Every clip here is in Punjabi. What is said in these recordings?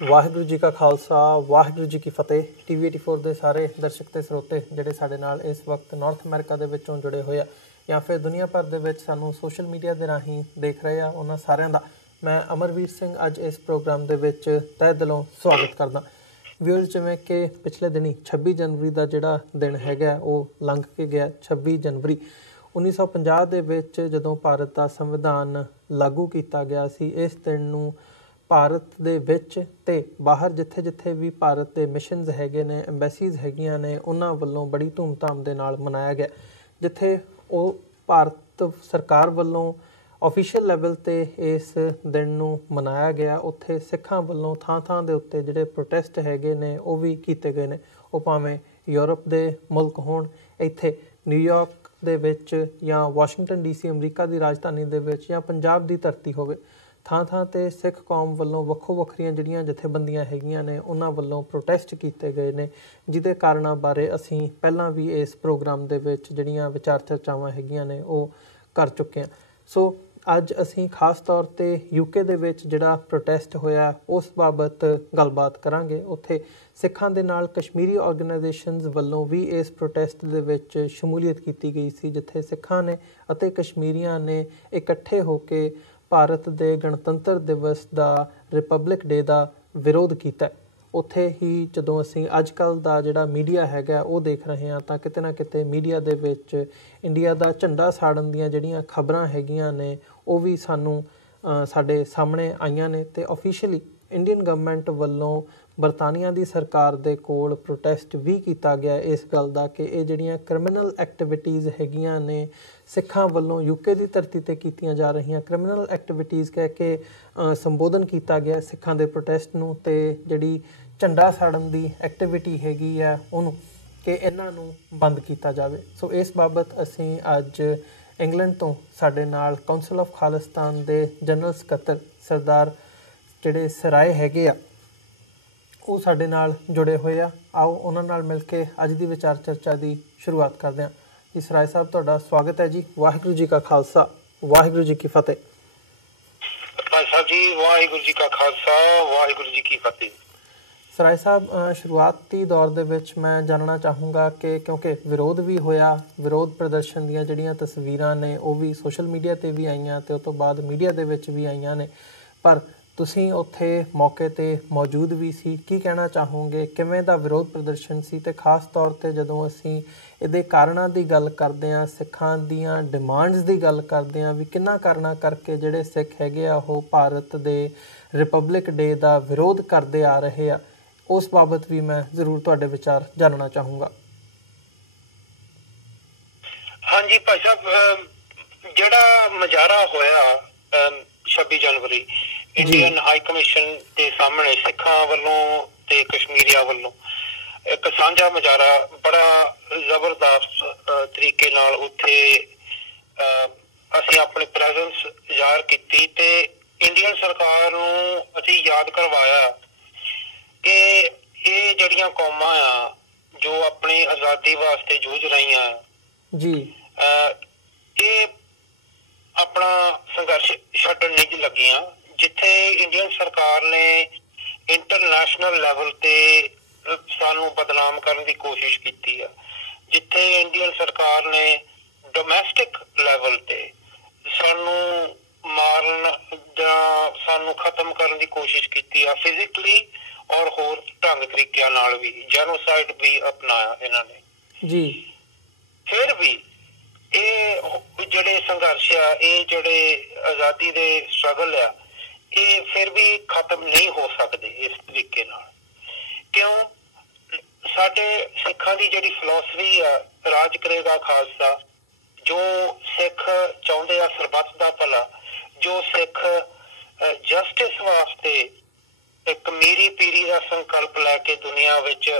ਵਾਹਿਗੁਰੂ ਜੀ ਕਾ ਖਾਲਸਾ ਵਾਹਿਗੁਰੂ ਜੀ ਕੀ ਫਤਿਹ। TV84 ਦੇ ਸਾਰੇ ਦਰਸ਼ਕ ਤੇ ਸਰੋਤੇ ਜਿਹੜੇ ਸਾਡੇ ਨਾਲ ਇਸ ਵਕਤ ਨਾਰਥ ਅਮਰੀਕਾ ਦੇ ਵਿੱਚੋਂ ਜੁੜੇ ਹੋਏ ਆ ਜਾਂ ਫਿਰ ਦੁਨੀਆ ਭਰ ਦੇ ਵਿੱਚ ਸਾਨੂੰ ਸੋਸ਼ਲ ਮੀਡੀਆ ਦੇ ਰਾਹੀਂ ਦੇਖ ਰਹੇ ਆ, ਉਹਨਾਂ ਸਾਰਿਆਂ ਦਾ ਮੈਂ ਅਮਰਵੀਰ ਸਿੰਘ ਅੱਜ ਇਸ ਪ੍ਰੋਗਰਾਮ ਦੇ ਵਿੱਚ ਤਹਿ ਦਿਲੋਂ ਸਵਾਗਤ ਕਰਦਾ। ਵਿਊਅਰਸ, ਜਿਵੇਂ ਕਿ ਪਿਛਲੇ ਦਿਨੀ 26 ਜਨਵਰੀ ਦਾ ਜਿਹੜਾ ਦਿਨ ਹੈਗਾ ਉਹ ਲੰਘ ਕੇ ਗਿਆ। 26 ਜਨਵਰੀ 1950 ਦੇ ਵਿੱਚ ਜਦੋਂ ਭਾਰਤ ਦਾ ਸੰਵਿਧਾਨ ਲਾਗੂ ਕੀਤਾ ਗਿਆ ਸੀ, ਇਸ ਦਿਨ ਨੂੰ ਭਾਰਤ ਦੇ ਵਿੱਚ ਤੇ ਬਾਹਰ ਜਿੱਥੇ ਜਿੱਥੇ ਵੀ ਭਾਰਤ ਦੇ ਮਿਸ਼ਨਸ ਹੈਗੇ ਨੇ, ਐਮਬੈਸੀਜ਼ ਹੈਗੀਆਂ ਨੇ, ਉਹਨਾਂ ਵੱਲੋਂ ਬੜੀ ਧੂਮਧਾਮ ਦੇ ਨਾਲ ਮਨਾਇਆ ਗਿਆ। ਜਿੱਥੇ ਉਹ ਭਾਰਤ ਸਰਕਾਰ ਵੱਲੋਂ ਆਫੀਸ਼ੀਅਲ ਲੈਵਲ 'ਤੇ ਇਸ ਦਿਨ ਨੂੰ ਮਨਾਇਆ ਗਿਆ, ਉੱਥੇ ਸਿੱਖਾਂ ਵੱਲੋਂ ਥਾਂ ਥਾਂ ਦੇ ਉੱਤੇ ਜਿਹੜੇ ਪ੍ਰੋਟੈਸਟ ਹੈਗੇ ਨੇ ਉਹ ਵੀ ਕੀਤੇ ਗਏ ਨੇ। ਉਹ ਭਾਵੇਂ ਯੂਰਪ ਦੇ ਮੁਲਕ ਹੋਣ, ਇੱਥੇ ਨਿਊਯਾਰਕ ਦੇ ਵਿੱਚ ਜਾਂ ਵਾਸ਼ਿੰਗਟਨ DC ਅਮਰੀਕਾ ਦੀ ਰਾਜਧਾਨੀ ਦੇ ਵਿੱਚ ਜਾਂ ਪੰਜਾਬ ਦੀ ਧਰਤੀ ਹੋਵੇ, ਥਾਂ ਥਾਂ 'ਤੇ ਸਿੱਖ ਕੌਮ ਵੱਲੋਂ ਵੱਖੋ ਵੱਖਰੀਆਂ ਜਿਹੜੀਆਂ ਜਥੇਬੰਦੀਆਂ ਹੈਗੀਆਂ ਨੇ ਉਹਨਾਂ ਵੱਲੋਂ ਪ੍ਰੋਟੈਸਟ ਕੀਤੇ ਗਏ ਨੇ, ਜਿਹਦੇ ਕਾਰਨਾਂ ਬਾਰੇ ਅਸੀਂ ਪਹਿਲਾਂ ਵੀ ਇਸ ਪ੍ਰੋਗਰਾਮ ਦੇ ਵਿੱਚ ਜਿਹੜੀਆਂ ਵਿਚਾਰ ਚਰਚਾਵਾਂ ਹੈਗੀਆਂ ਨੇ ਉਹ ਕਰ ਚੁੱਕੇ ਹਾਂ। ਸੋ ਅੱਜ ਅਸੀਂ ਖਾਸ ਤੌਰ 'ਤੇ UK ਦੇ ਵਿੱਚ ਜਿਹੜਾ ਪ੍ਰੋਟੈਸਟ ਹੋਇਆ ਉਸ ਬਾਬਤ ਗੱਲਬਾਤ ਕਰਾਂਗੇ। ਉੱਥੇ ਸਿੱਖਾਂ ਦੇ ਨਾਲ ਕਸ਼ਮੀਰੀ ਆਰਗੇਨਾਈਜੇਸ਼ਨਸ ਵੱਲੋਂ ਵੀ ਇਸ ਪ੍ਰੋਟੈਸਟ ਦੇ ਵਿੱਚ ਸ਼ਮੂਲੀਅਤ ਕੀਤੀ ਗਈ ਸੀ, ਜਿੱਥੇ ਸਿੱਖਾਂ ਨੇ ਅਤੇ ਕਸ਼ਮੀਰੀਆਂ ਨੇ ਇਕੱਠੇ ਹੋ ਕੇ ਭਾਰਤ ਦੇ ਗਣਤੰਤਰ ਦਿਵਸ ਦਾ, ਰਿਪਬਲਿਕ ਡੇ ਦਾ ਵਿਰੋਧ ਕੀਤਾ। ਉੱਥੇ ਹੀ ਜਦੋਂ ਅਸੀਂ ਅੱਜ ਕੱਲ੍ਹ ਦਾ ਜਿਹੜਾ ਮੀਡੀਆ ਹੈਗਾ ਉਹ ਦੇਖ ਰਹੇ ਹਾਂ ਤਾਂ ਕਿਤੇ ਨਾ ਕਿਤੇ ਮੀਡੀਆ ਦੇ ਵਿੱਚ ਇੰਡੀਆ ਦਾ ਝੰਡਾ ਸਾੜਨ ਦੀਆਂ ਜਿਹੜੀਆਂ ਖਬਰਾਂ ਹੈਗੀਆਂ ਨੇ ਉਹ ਵੀ ਸਾਡੇ ਸਾਹਮਣੇ ਆਈਆਂ ਨੇ। ਅਤੇ ਆਫੀਸ਼ੀਅਲੀ ਇੰਡੀਅਨ ਗਵਰਨਮੈਂਟ ਵੱਲੋਂ ਬਰਤਾਨੀਆ ਦੀ ਸਰਕਾਰ ਦੇ ਕੋਲ ਪ੍ਰੋਟੈਸਟ ਵੀ ਕੀਤਾ ਗਿਆ ਇਸ ਗੱਲ ਦਾ ਕਿ ਇਹ ਜਿਹੜੀਆਂ ਕ੍ਰਿਮੀਨਲ ਐਕਟੀਵਿਟੀਜ਼ ਹੈਗੀਆਂ ਨੇ ਸਿੱਖਾਂ ਵੱਲੋਂ UK ਦੀ ਧਰਤੀ 'ਤੇ ਕੀਤੀਆਂ ਜਾ ਰਹੀਆਂ ਕ੍ਰਿਮੀਨਲ ਐਕਟੀਵਿਟੀਜ਼ ਕਹਿ ਕੇ ਸੰਬੋਧਨ ਕੀਤਾ ਗਿਆ ਸਿੱਖਾਂ ਦੇ ਪ੍ਰੋਟੈਸਟ ਨੂੰ, ਅਤੇ ਜਿਹੜੀ ਝੰਡਾ ਸਾੜਨ ਦੀ ਐਕਟੀਵਿਟੀ ਹੈਗੀ ਆ ਉਹਨੂੰ ਕਿ ਇਹਨਾਂ ਨੂੰ ਬੰਦ ਕੀਤਾ ਜਾਵੇ। ਸੋ ਇਸ ਬਾਬਤ ਅਸੀਂ ਅੱਜ ਇੰਗਲੈਂਡ ਤੋਂ ਸਾਡੇ ਨਾਲ ਕਾਉਂਸਲ ਆਫ ਖਾਲਿਸਤਾਨ ਦੇ ਜਨਰਲ ਸਕੱਤਰ ਸਰਦਾਰ ਜਿਹੜੇ ਸਰਾਏ ਹੈਗੇ ਆ ਉਹ ਸਾਡੇ ਨਾਲ ਜੁੜੇ ਹੋਏ ਆ। ਆਓ ਉਹਨਾਂ ਨਾਲ ਮਿਲ ਕੇ ਅੱਜ ਦੀ ਵਿਚਾਰ ਚਰਚਾ ਦੀ ਸ਼ੁਰੂਆਤ ਕਰਦੇ ਹਾਂ। ਜੀ ਸਰਾਏ ਸਾਹਿਬ, ਤੁਹਾਡਾ ਸਵਾਗਤ ਹੈ ਜੀ। ਵਾਹਿਗੁਰੂ ਜੀ ਕਾ ਖਾਲਸਾ ਵਾਹਿਗੁਰੂ ਜੀ ਕੀ ਫਤਿਹ। ਸਾਹਿਬ ਜੀ, ਵਾਹਿਗੁਰੂ ਜੀ ਕਾ ਖਾਲਸਾ ਵਾਹਿਗੁਰੂ ਜੀ ਕੀ ਫਤਿਹ। ਸਰਾਏ ਸਾਹਿਬ, ਸ਼ੁਰੂਆਤੀ ਦੌਰ ਦੇ ਵਿੱਚ ਮੈਂ ਜਾਣਨਾ ਚਾਹੂੰਗਾ ਕਿ ਕਿਉਂਕਿ ਵਿਰੋਧ ਵੀ ਹੋਇਆ, ਵਿਰੋਧ ਪ੍ਰਦਰਸ਼ਨ ਦੀਆਂ ਜਿਹੜੀਆਂ ਤਸਵੀਰਾਂ ਨੇ ਉਹ ਵੀ ਸੋਸ਼ਲ ਮੀਡੀਆ 'ਤੇ ਵੀ ਆਈਆਂ ਅਤੇ ਉਹ ਤੋਂ ਬਾਅਦ ਮੀਡੀਆ ਦੇ ਵਿੱਚ ਵੀ ਆਈਆਂ ਨੇ, ਪਰ ਤੁਸੀਂ ਉੱਥੇ ਮੌਕੇ 'ਤੇ ਮੌਜੂਦ ਵੀ ਸੀ। ਕੀ ਕਹਿਣਾ ਚਾਹੋਗੇ, ਕਿਵੇਂ ਦਾ ਵਿਰੋਧ ਪ੍ਰਦਰਸ਼ਨ ਸੀ? ਅਤੇ ਖਾਸ ਤੌਰ 'ਤੇ ਜਦੋਂ ਅਸੀਂ ਇਹਦੇ ਕਾਰਨਾਂ ਦੀ ਗੱਲ ਕਰਦੇ ਹਾਂ, ਸਿੱਖਾਂ ਦੀਆਂ ਡਿਮਾਂਡਸ ਦੀ ਗੱਲ ਕਰਦੇ ਹਾਂ ਵੀ ਕਿੰਨਾ ਕਾਰਨਾਂ ਕਰਕੇ ਜਿਹੜੇ ਸਿੱਖ ਹੈਗੇ ਆ ਉਹ ਭਾਰਤ ਦੇ ਰਿਪਬਲਿਕ ਡੇ ਦਾ ਵਿਰੋਧ ਕਰਦੇ ਆ ਰਹੇ ਆ, ਉਸ ਬਾਬਤ ਵੀ ਮੈਂ ਜ਼ਰੂਰ ਤੁਹਾਡੇ ਵਿਚਾਰ ਜਾਣਨਾ ਚਾਹੂੰਗਾ। ਹਾਂਜੀ ਭਾਈ ਸਾਹਿਬ, ਜਿਹੜਾ ਮੁਜ਼ਾਹਰਾ ਹੋਇਆ 26 ਜਨਵਰੀ ਇੰਡੀਅਨ ਹਾਈ ਕਮਿਸ਼ਨ ਦੇ ਸਾਹਮਣੇ ਸਿੱਖਾਂ ਵੱਲੋਂ ਤੇ ਕਸ਼ਮੀਰੀਆਂ ਵੱਲੋਂ ਇੱਕ ਸਾਂਝਾ ਮੁਜ਼ਾਹਰਾ ਬੜਾ ਜ਼ਬਰਦਸਤ ਤਰੀਕੇ ਨਾਲ ਉੱਥੇ ਅਸੀਂ ਆਪਣੀ ਪ੍ਰੈਜ਼ੈਂਸ ਜ਼ਾਹਰ ਕੀਤੀ ਤੇ ਇੰਡੀਅਨ ਸਰਕਾਰ ਨੂੰ ਅਸੀਂ ਯਾਦ ਕਰਵਾਇਆ ਕਿ ਇਹ ਜਿਹੜੀਆਂ ਕੌਮਾਂ ਆ ਜੋ ਆਪਣੀ ਆਜ਼ਾਦੀ ਵਾਸਤੇ ਜੂਝ ਰਹੀਆਂ ਜੀ, ਇਹ ਆਪਣਾ ਸੰਘਰਸ਼ ਛੱਡਣ ਨਹੀਂ ਲੱਗੀਆਂ। ਜਿੱਥੇ ਇੰਡੀਅਨ ਸਰਕਾਰ ਨੇ ਇੰਟਰਨੈਸ਼ਨਲ ਲੈਵਲ ਤੇ ਸਾਨੂੰ ਬਦਨਾਮ ਕਰਨ ਦੀ ਕੋਸ਼ਿਸ਼ ਕੀਤੀ ਆ, ਜਿੱਥੇ ਇੰਡੀਅਨ ਸਰਕਾਰ ਨੇ ਡੋਮੈਸਟਿਕ ਲੈਵਲ ਤੇ ਸਾਨੂੰ ਮਾਰਨ ਜਾਂ ਸਾਨੂੰ ਖਤਮ ਕਰਨ ਦੀ ਕੋਸ਼ਿਸ਼ ਕੀਤੀ ਆ, ਫਿਜ਼ੀਕਲੀ ਔਰ ਹੋਰ ਢੰਗ ਤਰੀਕਿਆਂ ਨਾਲ ਵੀ ਜੈਨੋਸਾਈਡ ਵੀ ਅਪਣਾਇਆ ਇਹਨਾਂ ਨੇ ਜੀ। ਫਿਰ ਵੀ ਇਹ ਜਿਹੜੇ ਸੰਘਰਸ਼ ਆ, ਇਹ ਜਿਹੜੇ ਆਜ਼ਾਦੀ ਦੇ ਸਟਰਗਲ ਆ, ਇਹ ਫਿਰ ਵੀ ਖਤਮ ਨਹੀਂ ਹੋ ਸਕਦੇ ਇਸ ਤਰੀਕੇ ਨਾਲ। ਕਿਉਂ? ਸਾਡੇ ਸਿੱਖਾਂ ਦੀ ਜਿਹੜੀ ਫਿਲਾਸਫੀ ਆ, ਰਾਜ ਕਰੇਗਾ ਖਾਲਸਾ, ਜੋ ਸਿੱਖ ਚਾਹੁੰਦੇ ਆ ਸਰਬੱਤ ਦਾ ਭਲਾ, ਜੋ ਸਿੱਖ ਜਸਟਿਸ ਵਾਸਤੇ ਇੱਕ ਮੀਰੀ ਪੀਰੀ ਦਾ ਸੰਕਲਪ ਲੈ ਕੇ ਦੁਨੀਆ ਵਿੱਚ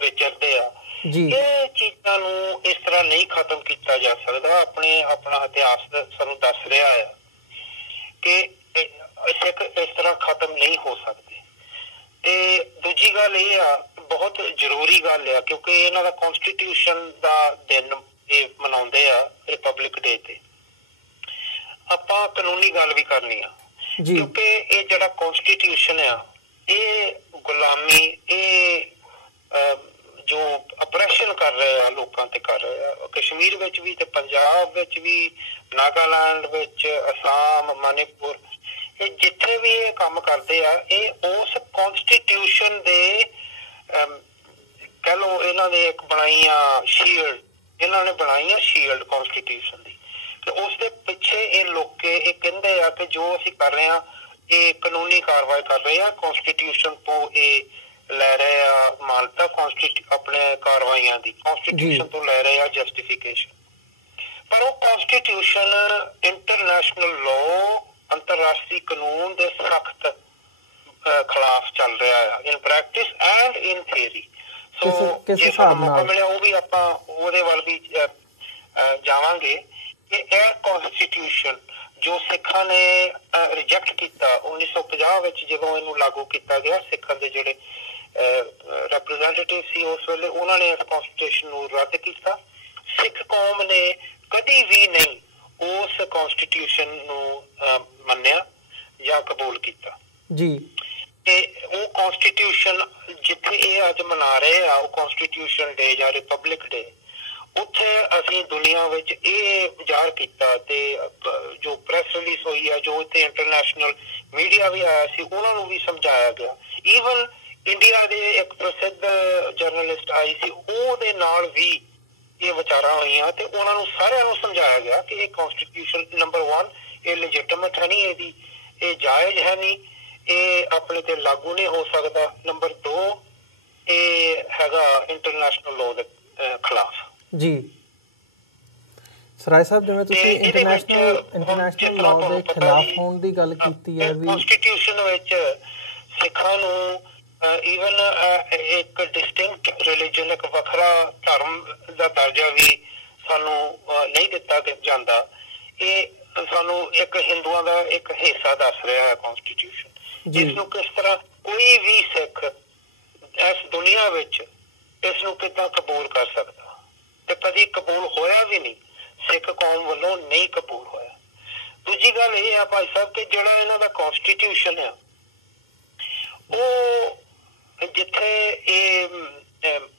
ਵਿਚਰਦੇ ਆ, ਇਹ ਚੀਜ਼ਾਂ ਨੂੰ ਇਸ ਤਰ੍ਹਾਂ ਨਹੀਂ ਖਤਮ ਕੀਤਾ ਜਾ ਸਕਦਾ। ਆਪਣਾ ਇਤਿਹਾਸ ਸਾਨੂੰ ਦੱਸ ਰਿਹਾ ਆ ਕਿ ਸਿੱਖ ਇਸ ਤਰ੍ਹਾਂ ਖਤਮ ਨਹੀਂ ਹੋ ਸਕਦੇ। ਤੇ ਦੂਜੀ ਗੱਲ ਇਹ ਆ, ਬਹੁਤ ਜ਼ਰੂਰੀ ਗੱਲ ਆ, ਕਿਉਂਕਿ ਇਹਨਾਂ ਦਾ ਕਨਸਟੀਟਿਊਸ਼ਨ ਦਾ ਦਿਨ ਇਹ ਮਨਾਉਂਦੇ ਆ ਰਿਪਬਲਿਕ ਡੇ ਤੇ, ਆਪਾਂ ਕਾਨੂੰਨੀ ਗੱਲ ਵੀ ਕਰਨੀ ਆ, ਕਿਉਂਕਿ ਇਹ ਜਿਹੜਾ ਕਨਸਟੀਟਿਊਸ਼ਨ ਆ ਇਹ ਗੁਲਾਮੀ, ਇਹ ਜੋ ਅਪਰੈਸ਼ਨ ਕਰ ਰਹੇ ਆ ਲੋਕਾਂ ਤੇ ਕਰ ਰਹੇ ਆ, ਕਸ਼ਮੀਰ ਵਿੱਚ ਵੀ ਤੇ ਪੰਜਾਬ ਵਿੱਚ ਵੀ, ਨਾਗਾਲੈਂਡ ਵਿੱਚ, ਅਸਾਮ, ਮਨੀਪੁਰ, ਇਹ ਜਿੱਥੇ ਵੀ ਇਹ ਕੰਮ ਕਰਦੇ ਆ, ਇਹ ਉਸ ਕੌਂਸਟੀਟਿਊਸ਼ਨ ਦੇ ਕਹਿ ਲਓ ਇਹਨਾਂ ਨੇ ਇੱਕ ਬਣਾਈ ਆ ਸ਼ੀਲਡ, ਇਹਨਾਂ ਨੇ ਬਣਾਈ ਆ ਸ਼ੀਲਡ ਕੌਂਸਟੀਟਿਊਸ਼ਨ ਦੀ, ਤੇ ਉਸ ਦੇ ਪਿੱਛੇ ਇਹ ਲੋਕ ਇਹ ਕਹਿੰਦੇ ਆ ਕਿ ਜੋ ਅਸੀਂ ਕਰ ਰਹੇ ਆ ਇਹ ਕਾਨੂੰਨੀ ਕਾਰਵਾਈ ਕਰ ਰਹੇ ਆ, ਕੌਂਸਟੀਟਿਊਸ਼ਨ ਤੋਂ ਇਹ ਲੈ ਰਹੇ ਆ ਮਾਨਤਾ, ਆਪਣੇ ਕਾਰਵਾਈਆਂ ਦੀ ਕੌਂਸਟੀਟਿਊਸ਼ਨ ਤੋਂ ਲੈ ਰਹੇ ਆ ਜਸਟੀਫਿਕੇਸ਼ਨ। ਪਰ ਉਹ ਕੌਂਸਟੀਟਿਊਸ਼ਨ ਇੰਟਰਨੈਸ਼ਨਲ ਲਾਅ, ਅੰਤਰਰਾਸ਼ਟਰੀ ਕਾਨੂੰਨ ਦੇ ਸਖਤ ਖਿਲਾਫ ਚੱਲ ਰਿਹਾ ਆ, ਇਨ ਪ੍ਰੈਕਟਿਸ ਐਂਡ ਇਨ ਥਿਊਰੀ। ਸੋ ਜੇ ਸਾਨੂੰ ਮੌਕਾ ਮਿਲਿਆ ਉਹ ਵੀ ਆਪਾਂ ਉਹਦੇ ਵੱਲ ਵੀ ਜਾਵਾਂਗੇ ਕਿ ਇਹ ਕੌਂਸਟੀਟਿਊਸ਼ਨ ਜੋ ਸਿੱਖਾਂ ਨੇ ਰਿਜੈਕਟ ਕੀਤਾ 1950 ਵਿੱਚ, ਜਦੋਂ ਇਹਨੂੰ ਲਾਗੂ ਕੀਤਾ ਗਿਆ, ਸਿੱਖਾਂ ਦੇ ਜਿਹੜੇ ਰਿਪਰੈਜ਼ੈਂਟੇਟਿਵ ਸੀ ਉਸ ਵੇਲੇ, ਉਹਨਾਂ ਨੇ ਇਸ ਕੌਂਸਟੀਟਿਊਸ਼ਨ ਨੂੰ ਰੱਦ ਕੀਤਾ। ਸਿੱਖ ਕੌਮ ਨੇ ਕਦੀ ਵੀ ਨਹੀਂ ਉਸ ਕੌਂਸਟੀਟਿਊਸ਼ਨ ਨੂੰ ਮੰਨਿਆ ਜਾਂ ਕਬੂਲ ਕੀਤਾ ਜੀ। ਤੇ ਉਹ ਕੌਂਸਟੀਟਿਊਸ਼ਨ ਜਿੱਥੇ ਇਹ ਅੱਜ ਮਨਾ ਰਹੇ ਆ, ਉਹ ਕੌਂਸਟੀਟਿਊਸ਼ਨ ਡੇ ਜਾਂ ਰਿਪਬਲਿਕ ਡੇ, ਉੱਥੇ ਅਸੀਂ ਦੁਨੀਆ ਵਿੱਚ ਇਹ ਜ਼ਾਹਰ ਕੀਤਾ ਤੇ ਜੋ ਪ੍ਰੈਸ ਰਿਲੀਜ਼ ਹੋਈ ਆ, ਜੋ ਇੱਥੇ ਇੰਟਰਨੈਸ਼ਨਲ ਮੀਡੀਆ ਵੀ ਆਇਆ ਸੀ, ਉਹਨਾਂ ਨੂੰ ਵੀ ਸਮਝਾਇਆ ਗਿਆ। ਈਵਨ ਇੰਡੀਆ ਦੇ ਇੱਕ ਪ੍ਰਸਿੱਧ ਜਰਨਲਿਸਟ ਆਈ ਸੀ, ਉਹਦੇ ਨਾਲ ਵੀ ਇਹ ਵਿਚਾਰਾਂ ਹੋਈਆਂ ਤੇ ਉਹਨਾਂ ਨੂੰ ਸਾਰਿਆਂ ਨੂੰ ਸਮਝਾਇਆ ਗਿਆ ਕਿ ਇਹ ਕੌਂਸਟੀਟਿਊਸ਼ਨ ਨੰਬਰ 1 ਇਹ ਲੈਜਿਟਿਮੇਟ ਹੈ ਨਹੀਂ, ਇਹਦੀ ਇਹ ਜਾਇਜ਼ ਹੈ ਨਹੀਂ, ਇਹ ਆਪਣੇ ਤੇ ਲਾਗੂ ਨਹੀਂ ਹੋ ਸਕਦਾ। ਨੰਬਰ 2 ਇਹ ਹੈਗਾ ਇੰਟਰਨੈਸ਼ਨਲ ਲਾਅ ਦੇ ਖਿਲਾਫ ਜੀ। ਸਰਾਏ ਸਾਹਿਬ, ਜਿਵੇਂ ਤੁਸੀਂ ਇੰਟਰਨੈਸ਼ਨਲ ਲਾਅ ਦੇ ਖਿਲਾਫ ਹੋਣ ਦੀ ਗੱਲ ਕੀਤੀ ਹੈ, ਵੀ ਕੌਂਸਟੀਟਿਊਸ਼ਨ ਵਿੱਚ ਸਿੱਖਾਂ ਨੂੰ ਈਵਨ ਇੱਕ ਡਿਸਟਿੰਕਟ ਰਿਲੀਜਨ, ਇੱਕ ਵੱਖਰਾ ਧਰਮ ਦਾ ਦਰਜਾ ਵੀ ਸਾਨੂੰ ਨਹੀਂ ਦਿੱਤਾ ਜਾਂਦਾ। ਇਹ ਸਾਨੂੰ ਇੱਕ ਹਿੰਦੂਆਂ ਦਾ ਇੱਕ ਹਿੱਸਾ ਦੱਸ ਰਿਹਾ ਹੈ ਕੌਂਸਟੀਟਿਊਸ਼ਨ, ਜਿਸ ਨੂੰ ਕਿਸ ਤਰ੍ਹਾਂ ਕੋਈ ਵੀ ਸਿੱਖ ਇਸ ਦੁਨੀਆ ਵਿੱਚ ਇਸ ਨੂੰ ਕਿੱਦਾਂ ਕਬੂਲ ਕਰ ਸਕਦਾ, ਤੇ ਕਦੀ ਕਬੂਲ ਹੋਇਆ ਵੀ ਨਹੀਂ, ਸਿੱਖ ਕੌਮ ਵੱਲੋਂ ਨਹੀਂ ਕਬੂਲ ਹੋਇਆ। ਦੂਜੀ ਗੱਲ ਇਹ ਆ ਭਾਈ ਸਾਹਿਬ ਕਿ ਜਿਹੜਾ ਇਹਨਾਂ ਦਾ ਕੌਂਸਟੀਟਿਊਸ਼ਨ ਆ, ਉਹ ਜਿੱਥੇ ਇਹ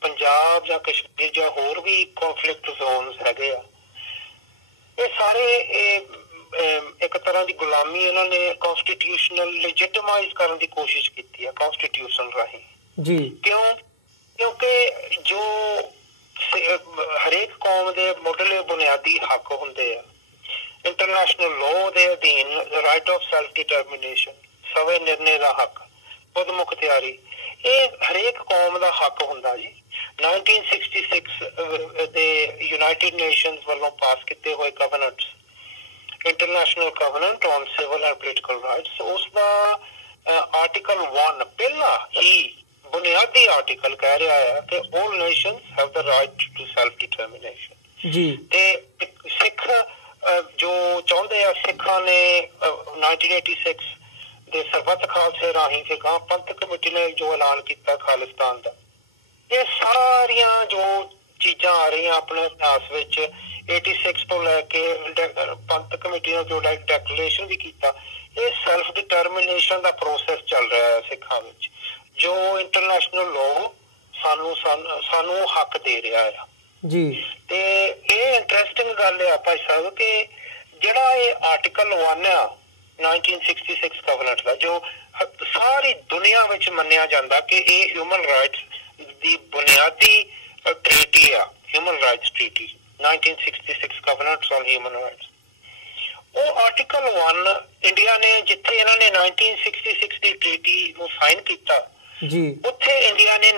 ਪੰਜਾਬ ਜਾਂ ਕਸ਼ਮੀਰ ਜਾਂ ਹੋਰ ਵੀ ਕੌਨਫਲਿਕਟ ਜ਼ੋਨਸ ਹੈਗੇ ਆ, ਇਹ ਸਾਰੇ ਇੱਕ ਤਰ੍ਹਾਂ ਦੀ ਗੁਲਾਮੀ ਇਹਨਾਂ ਨੇ ਕੌਂਸਟੀਟਿਊਸ਼ਨਲ ਲੈਜਿਟਮਾਈਜ਼ ਕਰਨ ਦੀ ਕੋਸ਼ਿਸ਼ ਕੀਤੀ ਹੈ ਕੌਂਸਟੀਟਿਊਸ਼ਨ ਰਾਹੀਂ ਜੀ। ਕਿਉਂਕਿ ਜੋ ਹਰੇਕ ਕੌਮ ਦੇ ਮੁੱਢਲੇ ਬੁਨਿਆਦੀ ਹੱਕ ਹੁੰਦੇ ਆ, ਇੰਟਰਨੈਸ਼ਨਲ ਲਾਅ ਦੇ ਅਧੀਨ ਰਾਈਟ ਆਫ ਸੈਲਫ ਡਿਟਰਮੀਨੇਸ਼ਨ, ਸਵੈ ਨਿਰਣੇ ਦਾ ਹੱਕ, ਖੁਦ ਮੁਖਤਿਆਰੀ, ਇਹ ਹਰੇਕ ਕੌਮ ਦਾ ਹੱਕ ਹੁੰਦਾ ਜੀ। 1966 ਦੇ ਯੂਨਾਈਟਿਡ ਨੇਸ਼ਨਸ ਵੱਲੋਂ ਪਾਸ ਕੀਤੇ ਹੋਏ covenants, international covenant on civil and political rights, ਉਸ ਦਾ ਆਰਟੀਕਲ 1 ਪਹਿਲਾ ਹੀ ਬੁਨਿਆਦੀ ਆਰਟੀਕਲ ਕਹਿ ਰਿਹਾ ਹੈ ਕਿ all nations have the right to self determination ਜੀ। ਤੇ ਸਿੱਖ ਜੋ ਚਾਹੁੰਦੇ ਆ, ਸਿੱਖਾਂ ਨੇ 1986 ਦੇ ਸਰਬੱਤ ਖਾਲਸੇ ਰਾਹੀਂ ਤੇ ਗਾਂ ਪੰਥ ਕਮੇਟੀ ਨੇ ਜੋ ਐਲਾਨ ਕੀਤਾ ਖਾਲਿਸਤਾਨ ਦਾ, ਇਹ ਸਾਰੀਆਂ ਜੋ ਚੀਜ਼ਾਂ ਆ ਰਹੀਆਂ ਆਪਣੇ ਇਤਿਹਾਸ ਵਿੱਚ 86 ਤੋਂ ਲੈ ਕੇ ਪੰਥ ਕਮੇਟੀ ਨੇ ਜੋ ਡੈਕਲੇਰੇਸ਼ਨ ਵੀ ਕੀਤਾ, ਇਹ ਸੈਲਫ ਡਿਟਰਮੀਨੇਸ਼ਨ ਦਾ ਪ੍ਰੋਸੈਸ ਚੱਲ ਰਿਹਾ ਹੈ ਸਿੱਖਾਂ ਵਿੱਚ, ਜੋ ਇੰਟਰਨੈਸ਼ਨਲ ਲਾਅ ਸਾਨੂੰ ਹੱਕ ਦੇ ਰਿਹਾ ਆ ਜੀ। ਤੇ ਇਹ ਇੰਟਰਸਟਿੰਗ ਗੱਲ ਆ ਭਾਈ ਸਾਹਿਬ ਕਿ ਜਿਹੜਾ ਇਹ ਆਰਟੀਕਲ 1 ਆ 1966 ਕਵਨੈਂਟ ਦਾ, ਜੋ ਸਾਰੀ ਦੁਨੀਆ ਵਿੱਚ ਮੰਨਿਆ ਜਾਂਦਾ ਕਿ ਇਹ ਹਿਊਮਨ ਰਾਈਟਸ ਦੀ ਬੁਨਿਆਦੀ ਟ੍ਰੀਟੀ ਆ, human rights treaty 1966 covenants on human rights. ਉਹ ਆਰਟੀਕਲ 1 ਇੰਡੀਆ ਨੇ, ਜਿੱਥੇ ਇਹਨਾਂ ਨੇ 1966 ਦੀ ਟ੍ਰੀਟੀ ਨੂੰ ਸਾਈਨ ਕੀਤਾ ਜੀ, ਉੱਥੇ ਇੰਡੀਆ ਨੇ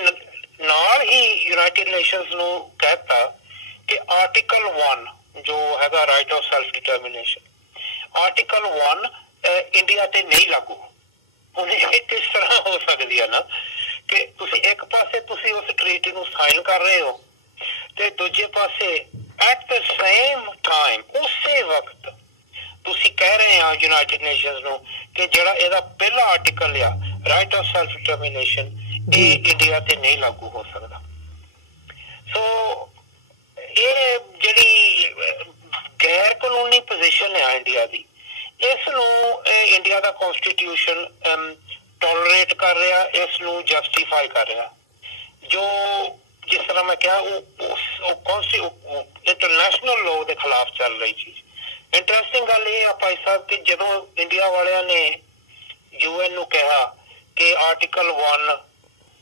ਨਾਲ ਹੀ ਯੂਨਾਈਟਿਡ ਨੇਸ਼ਨਸ ਨੂੰ ਕਹਿਤਾ ਕਿ ਆਰਟੀਕਲ 1 ਜੋ ਹੈਗਾ right of self determination, article 1 India ਤੇ ਨਹੀਂ ਲਾਗੂ। ਹੁਣ ਇਹ ਕਿਸ ਤਰ੍ਹਾਂ ਹੋ ਸਕਦੀ ਹੈ ਨਾ ਕਿ ਤੁਸੀਂ ਇੱਕ ਪਾਸੇ ਤੁਸੀਂ ਉਸ ਟ੍ਰੀਟੀ ਨੂੰ ਸਾਈਨ ਕਰ ਰਹੇ ਹੋ ਤੇ ਦੂਜੇ ਪਾਸੇ ਐਟ ਦ ਸੇਮ ਟਾਈਮ ਉਸੇ ਵਕਤ ਤੁਸੀਂ ਕਹਿ ਰਹੇ ਆ ਯੂਨਾਈਟਿਡ ਨੇਸ਼ਨਸ ਨੂੰ ਕਿ ਜਿਹੜਾ ਇਹਦਾ ਪਹਿਲਾ ਆਰਟੀਕਲ ਆ ਰਾਈਟ ਆਫ ਸੈਲਫ ਡਿਟਰਮੀਨੇਸ਼ਨ, ਇਹ ਇੰਡੀਆ ਤੇ ਨਹੀਂ ਲਾਗੂ ਹੋ ਸਕਦਾ। ਸੋ ਇਹ ਜਿਹੜੀ ਗੈਰ ਕਾਨੂੰਨੀ ਪੋਜੀਸ਼ਨ ਹੈ ਇੰਡੀਆ ਦੀ, ਇਸ ਨੂੰ ਇੰਡੀਆ ਦਾ ਕੌਂਸਟੀਟਿਊਸ਼ਨ ਟੋਲਰੇਟ ਕਰ ਰਿਹਾ, ਇਸ ਨੂੰ ਜਸਟੀਫਾਈ ਕਰ ਰਿਹਾ, ਜੋ ਜਿਸ ਤਰ੍ਹਾਂ ਮੈਂ ਕਿਹਾ ਉਹ ਇੰਟਰਨੈਸ਼ਨਲ ਲਾਅ ਦੇ ਖਿਲਾਫ ਚੱਲ ਰਹੀ ਚੀਜ਼। ਇੰਟਰਸਟਿੰਗ ਗੱਲ ਇਹ ਆ ਭਾਈ ਸਾਹਿਬ ਕਿ ਜਦੋਂ ਇੰਡੀਆ ਵਾਲਿਆਂ ਨੇ UN ਨੂੰ ਕਿਹਾ ਕਿ ਆਰਟੀਕਲ 1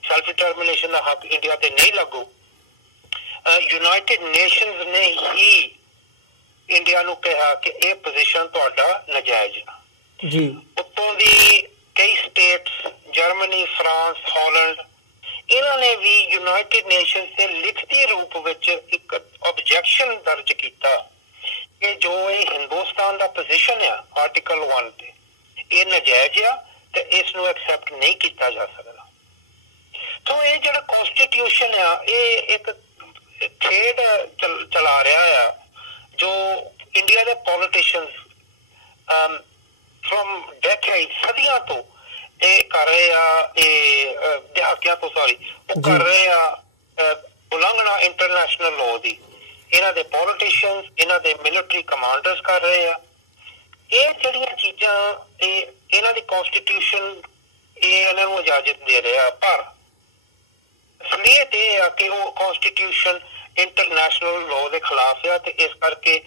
ਸੈਲਫ ਡਿਟਰਮੀਨੇਸ਼ਨ ਦਾ ਹੱਕ ਇੰਡੀਆ ਤੇ ਨਹੀਂ ਲੱਗੂ, ਯੂਨਾਈਟਿਡ ਨੇਸ਼ਨਸ ਨੇ ਹੀ ਇੰਡੀਆ ਨੂੰ ਕਿਹਾ ਕਿ ਇਹ ਪੋਜੀਸ਼ਨ ਤੁਹਾਡਾ ਨਜਾਇਜ਼ ਆ ਜੀ। ਉੱਤੋਂ ਦੀ ਕਈ ਸਟੇਟਸ, ਜਰਮਨੀ, ਫਰਾਂਸ, ਹਾਲੈਂਡ, ਇਹਨਾਂ ਨੇ ਵੀ ਯੂਨਾਈਟਿਡ ਨੇਸ਼ਨਸ ਦੇ ਲਿਖਤੀ ਰੂਪ ਵਿੱਚ ਇੱਕ ਆਬਜੈਕਸ਼ਨ ਦਰਜ ਕੀਤਾ ਕਿ ਜੋ ਇਹ ਹਿੰਦੁਸਤਾਨ ਦਾ ਪੋਜੀਸ਼ਨ ਆ ਆਰਟੀਕਲ 1 ਤੇ, ਇਹ ਨਜਾਇਜ਼ ਆ ਤੇ ਇਸ ਨੂੰ ਐਕਸੈਪਟ ਨਹੀਂ ਕੀਤਾ ਜਾ ਸਕਦਾ। ਸੋ ਇਹ ਜਿਹੜਾ ਕਨਸਟੀਟਿਊਸ਼ਨ ਆ ਇਹ ਇੱਕ ਖੇਡ ਚਲਾ ਰਿਹਾ ਆ ਜੋ ਇੰਡੀਆ ਦੇ ਪੋਲੀਟੀਸ਼ੀਅਨਸ ਫਰਮ ਡੈਕੇਡ, ਸਦੀਆਂ ਤੋਂ ਇਹ ਕਰ ਰਹੇ ਆ, ਇਹ ਦਹਾਕਿਆਂ ਤੋਂ ਉਹ ਕਰ ਰਹੇ ਆ ਉਲੰਘਣਾ ਇੰਟਰਨੈਸ਼ਨਲ ਲਾਅ ਦੀ। ਇਹਨਾਂ ਦੇ ਪੋਲੀਟੀਸ਼ੀਅਨਸ, ਇਹਨਾਂ ਦੇ ਮਿਲਟਰੀ ਕਮਾਂਡਰਸ ਕਰ ਰਹੇ ਆ ਇਹ ਜਿਹੜੀਆਂ ਚੀਜ਼ਾਂ। ਇਹ ਇਹਨਾਂ ਦੀ ਕਨਸਟੀਟਿਊਸ਼ਨ ਇਹ ਇਹਨਾਂ ਨੂੰ ਇਜਾਜ਼ਤ ਦੇ ਰਿਹਾ, ਪਰ ਅਸਲੀਅਤ ਇਹ ਆ ਕਿ ਉਹ ਕਨਸਟੀਟਿਊਸ਼ਨ ਇੰਟਰਨੈਸ਼ਨਲ ਲਾਅ ਦੇ ਖਿਲਾਫ ਆ ਤੇ ਇਸ ਕਰਕੇ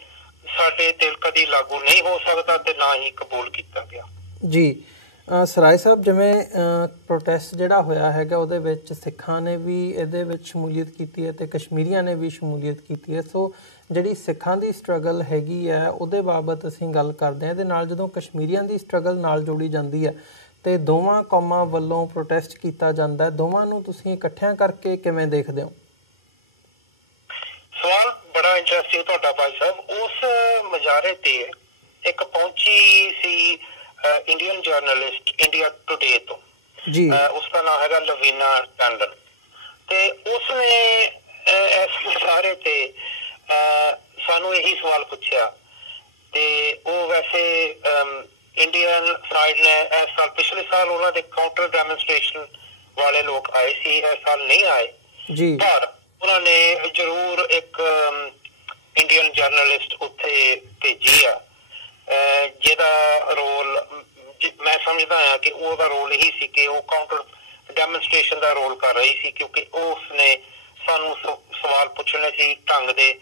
ਸਾਡੇ ਤੇ ਕਦੀ ਲਾਗੂ ਨਹੀਂ ਹੋ ਸਕਦਾ ਤੇ ਨਾ ਹੀ ਕਬੂਲ ਕੀਤਾ ਗਿਆ ਜੀ। ਸਰਾਏ ਸਾਹਿਬ, ਜਿਵੇਂ ਪ੍ਰੋਟੈਸਟ ਜਿਹੜਾ ਹੋਇਆ ਹੈਗਾ ਉਹਦੇ ਵਿੱਚ ਸਿੱਖਾਂ ਨੇ ਵੀ ਇਹਦੇ ਵਿੱਚ ਸ਼ਮੂਲੀਅਤ ਕੀਤੀ ਹੈ ਤੇ ਕਸ਼ਮੀਰੀਆਂ ਨੇ ਵੀ ਸ਼ਮੂਲੀਅਤ ਕੀਤੀ ਹੈ। ਸੋ ਜਿਹੜੀ ਸਿੱਖਾਂ ਦੀ ਸਟਰਗਲ ਹੈਗੀ ਹੈ ਉਹਦੇ ਬਾਬਤ ਅਸੀਂ ਗੱਲ ਕਰਦੇ ਹਾਂ। ਇਹਦੇ ਨਾਲ ਜਦੋਂ ਕਸ਼ਮੀਰੀਆਂ ਦੀ ਸਟਰਗਲ ਨਾਲ ਜੋੜੀ ਜਾਂਦੀ ਹੈ ਤੇ ਦੋਵਾਂ ਕੌਮਾਂ ਵੱਲੋਂ ਪ੍ਰੋਟੈਸਟ ਕੀਤਾ ਜਾਂਦਾ ਹੈ, ਦੋਵਾਂ ਨੂੰ ਤੁਸੀਂ ਇਕੱਠਿਆਂ ਕਰਕੇ ਕਿਵੇਂ ਦੇਖਦੇ ਹੋ? ਸਵਾਲ ਬੜਾ ਇੰਟਰਸਟਿੰਗ ਤੁਹਾਡਾ ਭਾਈ ਸਾਹਿਬ। ਉਸ ਮੁਜ਼ਾਹਰੇ ਤੇ ਇੱਕ ਪਹੁੰਚੀ ਸੀ ਇੰਡੀਅਨ ਜਰਨਲਿਸਟ ਇੰਡੀਆ ਟੁਡੇ ਤੋਂ ਜੀ, ਉਸਦਾ ਨਾਮ ਹੈਗਾ ਲਵੀਨਾ ਟੰਡਨ, ਤੇ ਉਸਨੇ ਇਸ ਮੁਜ਼ਾਹਰੇ ਤੇ ਸਾਨੂੰ ਇਹੀ ਸਵਾਲ ਪੁੱਛਿਆ ਤੇ ਉਹ ਵੈਸੇ ਇੰਡੀਅਨ ਸਾਈਡ ਨੇ ਇਸ ਸਾਲ, ਪਿਛਲੇ ਸਾਲ ਉਹਨਾਂ ਦੇ ਕਾਊਂਟਰ ਡੈਮੋਨਸਟ੍ਰੇਸ਼ਨ ਵਾਲੇ ਲੋਕ ਆਏ ਸੀ, ਇਸ ਸਾਲ ਨਹੀਂ ਆਏ ਜੀ, ਪਰ ਉਹਨਾਂ ਨੇ ਜ਼ਰੂਰ ਇੱਕ ਇੰਡੀਅਨ ਜਰਨਲਿਸਟ ਉੱਥੇ ਭੇਜੀ ਆ ਜਿਹਦਾ ਰੋਲ ਮੈਂ ਸਮਝਦਾ ਹਾਂ ਕਿ ਉਹਦਾ ਰੋਲ ਇਹੀ ਸੀ ਕਿ ਉਹ ਕਾਊਂਟਰ ਡੈਮੋਨਸਟ੍ਰੇਸ਼ਨ ਦਾ ਰੋਲ ਕਰ ਰਹੀ ਸੀ, ਕਿਉਂਕਿ ਉਸਨੇ ਸਾਨੂੰ ਸਵਾਲ ਪੁੱਛਣੇ ਸੀ ਢੰਗ ਦੇ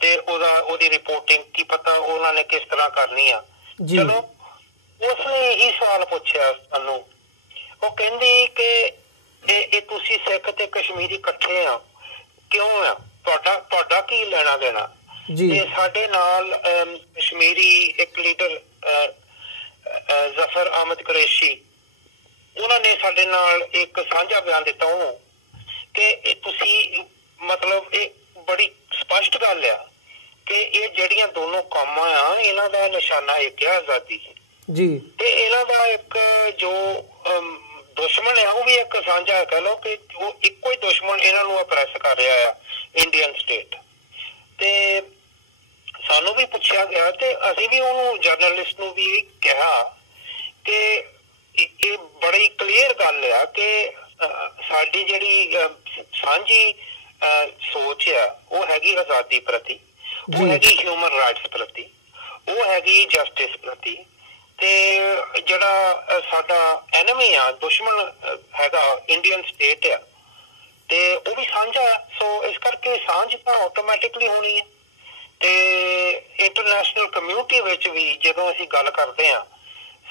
ਤੇ ਉਹਦੀ ਰਿਪੋਰਟਿੰਗ ਕੀ ਪਤਾ ਉਹਨਾਂ ਨੇ ਕਿਸ ਤਰ੍ਹਾਂ ਕਰਨੀ ਆ। ਚਲੋ ਉਸਨੇ ਇਹੀ ਸਵਾਲ ਪੁੱਛਿਆ ਸਾਨੂੰ, ਉਹ ਕਹਿੰਦੀ ਕਿ ਇਹ ਤੁਸੀਂ ਸਿੱਖ ਤੇ ਕਸ਼ਮੀਰੀ ਇਕੱਠੇ ਆ ਕਿਉਂ ਆ, ਤੁਹਾਡਾ ਕੀ ਲੈਣਾ ਦੇਣਾ? ਤੇ ਸਾਡੇ ਨਾਲ ਕਸ਼ਮੀਰੀ ਇੱਕ ਲੀਡਰ ਜ਼ਫਰ ਅਹਿਮਦ ਕੁਰੈਸ਼ੀ, ਉਹਨਾਂ ਨੇ ਸਾਡੇ ਨਾਲ ਇੱਕ ਸਾਂਝਾ ਬਿਆਨ ਦਿੱਤਾ ਉਹਨੂੰ ਕਿ ਤੁਸੀਂ ਮਤਲਬ ਇਹ ਬੜੀ ਸਪਸ਼ਟ ਗੱਲ ਆ ਕਿ ਇਹ ਜਿਹੜੀਆਂ ਦੋਨੋਂ ਕੌਮਾਂ ਆ ਇਹਨਾਂ ਦਾ ਨਿਸ਼ਾਨਾ ਇੱਕ ਆ ਆਜ਼ਾਦੀ ਜੀ, ਤੇ ਇਹਨਾਂ ਦਾ ਇੱਕ ਜੋ ਦੁਸ਼ਮਣ ਆ ਉਹ ਵੀ ਇੱਕ ਸਾਂਝਾ, ਕਹਿ ਲਓ ਕਿ ਉਹ ਇੱਕੋ ਹੀ ਦੁਸ਼ਮਣ ਇਹਨਾਂ ਨੂੰ ਅਪਰੈਸ ਕਰ ਰਿਹਾ ਆ, ਇੰਡੀਅਨ ਸਟੇਟ। ਤੇ ਸਾਨੂੰ ਵੀ ਪੁੱਛਿਆ ਗਿਆ ਤੇ ਅਸੀਂ ਵੀ ਉਹਨੂੰ ਜਰਨਲਿਸਟ ਨੂੰ ਵੀ ਕਿਹਾ ਕਿ ਇਹ ਬੜੀ ਕਲੀਅਰ ਗੱਲ ਆ ਕਿ ਸਾਡੀ ਜਿਹੜੀ ਸਾਂਝੀ ਸੋਚ ਆ ਉਹ ਹੈਗੀ ਆਜ਼ਾਦੀ ਪ੍ਰਤੀ, ਉਹ ਹੈਗੀ ਹਿਊਮਨ ਰਾਈਟਸ ਪ੍ਰਤੀ, ਉਹ ਹੈਗੀ ਜਸਟਿਸ ਪ੍ਰਤੀ, ਤੇ ਜਿਹੜਾ ਸਾਡਾ ਐਨਮੀ ਆ, ਦੁਸ਼ਮਣ ਹੈਗਾ ਇੰਡੀਅਨ ਸਟੇਟ ਆ, ਤੇ ਉਹ ਵੀ ਸਾਂਝਾ। ਸੋ ਇਸ ਕਰਕੇ ਸਾਂਝ ਤਾਂ ਆਟੋਮੈਟਿਕਲੀ ਹੋਣੀ ਹੈ। ਤੇ ਇੰਟਰਨੈਸ਼ਨਲ ਕਮਿਊਨਿਟੀ ਵਿੱਚ ਵੀ ਜਦੋਂ ਅਸੀਂ ਗੱਲ ਕਰਦੇ ਹਾਂ